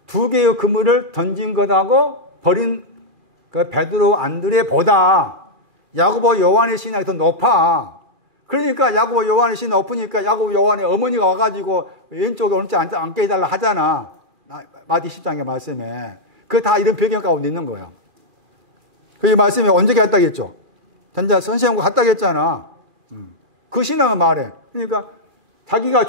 두 개의 그물을 던진 것하고 버린 그 베드로 안드레보다 야고보 요한의 신앙이 더 높아. 그러니까 야고보 요한의 신이 높으니까 야고보 요한의 어머니가 와가지고 왼쪽에 오른쪽에 앉게 해달라 하잖아. 마태 10장의 말씀에. 그게 다 이런 배경 가운데 있는 거야. 그 말씀에 언제 갔다겠죠? 전자 선생님과 갔다겠잖아. 그 신앙을 말해. 그러니까 자기가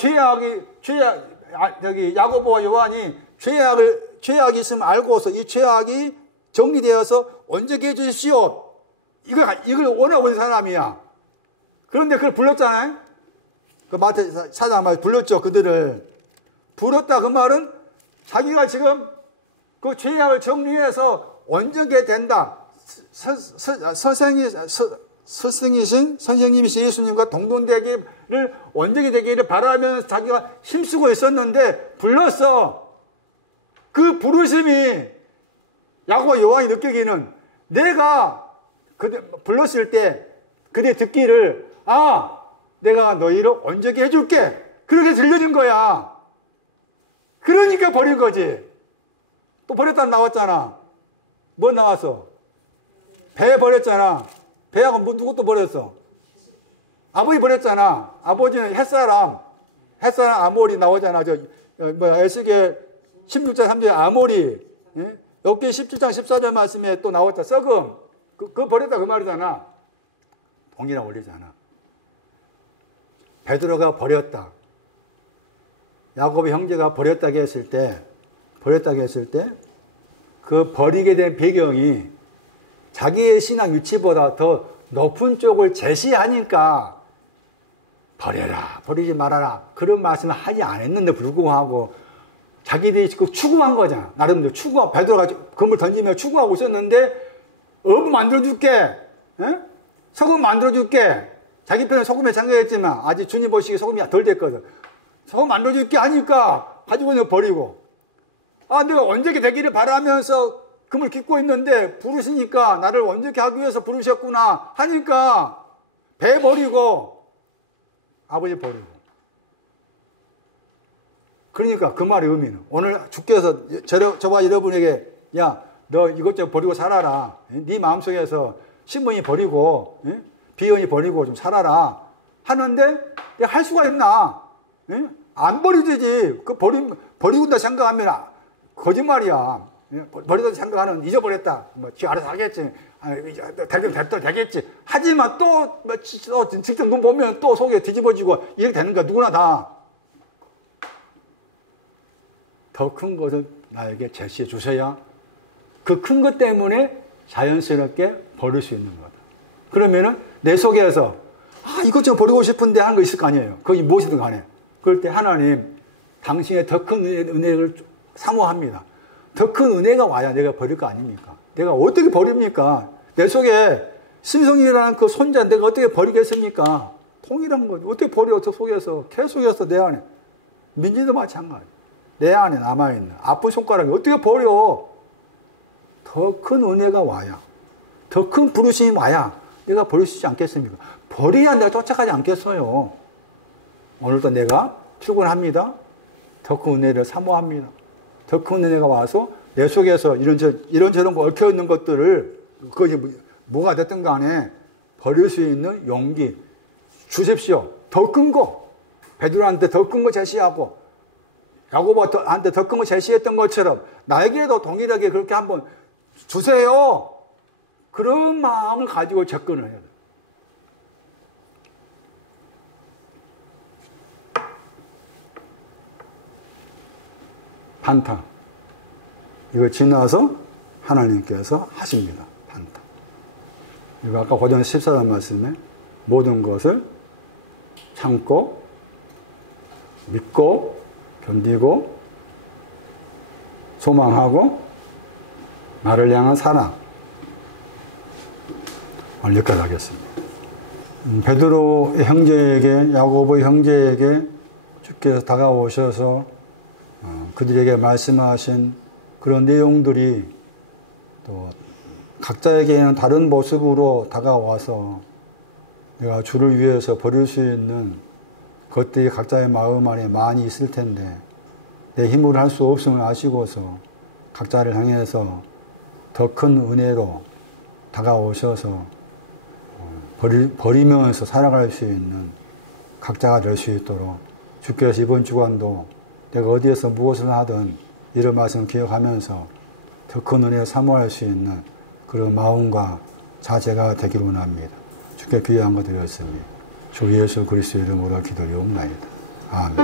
야고보와 요한이 죄악이 있으면 알고서 이 죄악이 정리되어서 언제게 해주십시오. 이걸 원하고 있는 사람이야. 그런데 그걸 불렀잖아요. 그 마태 사장 말 불렀죠. 그들을 부렸다 그 말은 자기가 지금 그 죄악을 정리해서 온전하게 된다. 선생님이신 예수님과 동등되기를 온전히 되기를 바라면서 자기가 힘쓰고 있었는데 불렀어. 그 부르심이 야고보 요한이 느끼기는 내가 불렀을 때 그대 듣기를 내가 너희를 온전히 해줄게. 그렇게 들려준 거야. 그러니까 버린 거지. 또 버렸다 나왔잖아. 뭐 나왔어? 배 버렸잖아. 배하고 누구 또 버렸어? 아버지 버렸잖아. 아버지는 햇사람 아모리 나오잖아. 에스겔 16장 3절에 아모리. 예? 욥기 17장 14절 말씀에 또 나왔다. 썩음. 그거 버렸다 그 말이잖아. 동이나 올리잖아. 베드로가 버렸다. 야고보 형제가 버렸다고 했을 때 그 버리게 된 배경이 자기의 신앙 위치보다 더 높은 쪽을 제시하니까 버려라, 버리지 말아라 그런 말씀을 하지 않았는데 불구하고 자기들이 추구한 거잖아. 나름대로 베드로가 건물 던지며 추구하고 있었는데 어부 만들어줄게, 에? 소금 만들어줄게. 자기 편은 소금에 잠겨있지만 아직 주님 보시기에 소금이 덜 됐거든. 소금 만들어줄게 하니까 가지고 있는 거 버리고, 내가 온전히 되기를 바라면서 금을 깃고 있는데 부르시니까 나를 온전히 하기 위해서 부르셨구나 하니까 배 버리고 아버지 버리고. 그러니까 그 말의 의미는 오늘 주께서 저와 여러분에게 너 이것저것 버리고 살아라. 네 마음속에서 신분이 버리고 비연이 버리고 좀 살아라 하는데 내가 할 수가 있나? 안 버리지. 버리고다 생각하면 거짓말이야. 버리다 생각하는 잊어버렸다. 지 알아서 하겠지. 되겠지. 하지만 또 직접 눈 보면 또 속에 뒤집어지고 이렇게 되는 거야. 누구나 다. 더 큰 것을 나에게 제시해 주셔야 그 큰 것 때문에 자연스럽게 버릴 수 있는 거다. 그러면은 내 속에서 이것 좀 버리고 싶은데 하는 거 있을 거 아니에요. 그게 무엇이든 간에. 그럴 때 하나님 당신의 더 큰 은혜를 사모합니다. 더 큰 은혜가 와야 내가 버릴 거 아닙니까? 내가 어떻게 버립니까? 내 속에 심성이라는 그 손자 내가 어떻게 버리겠습니까? 통일한 거죠. 어떻게 버려? 저 속에서 계속해서 내 안에. 민지도 마찬가지. 내 안에 남아있는 아픈 손가락이 어떻게 버려? 더 큰 은혜가 와야, 더 큰 부르심이 와야 내가 버릴 수 있지 않겠습니까? 버려야 내가 쫓아가지 않겠어요. 오늘도 내가 출근합니다. 더 큰 은혜를 사모합니다. 더 큰 은혜가 와서 내 속에서 이런저런 얽혀있는 것들을 그것이 뭐가 됐든 간에 버릴 수 있는 용기 주십시오. 더 큰 거. 베드로한테 더 큰 거 제시하고 야고보한테 더 큰 거 제시했던 것처럼 나에게도 동일하게 그렇게 한번 주세요. 그런 마음을 가지고 접근을 해야 돼요. 판타. 이거 지나서 하나님께서 하십니다. 판타. 이거 아까 고전 14절 말씀에 모든 것을 참고 믿고 견디고 소망하고 나를 향한 사랑. 오늘 여기까지 하겠습니다. 베드로의 형제에게, 야고보의 형제에게 주께서 다가오셔서 그들에게 말씀하신 그런 내용들이 또 각자에게는 다른 모습으로 다가와서 내가 주를 위해서 버릴 수 있는 것들이 각자의 마음 안에 많이 있을 텐데 내 힘으로 할 수 없음을 아시고서 각자를 향해서 더 큰 은혜로 다가오셔서 버리면서 살아갈 수 있는 각자가 될 수 있도록 주께서 이번 주간도 내가 어디에서 무엇을 하든 이런 말씀 기억하면서 더 큰 은혜를 사모할 수 있는 그런 마음과 자세가 되기를 원합니다. 주께 귀한 거 드렸으니 주 예수 그리스도 이름으로 기도리옵나이다. 아멘.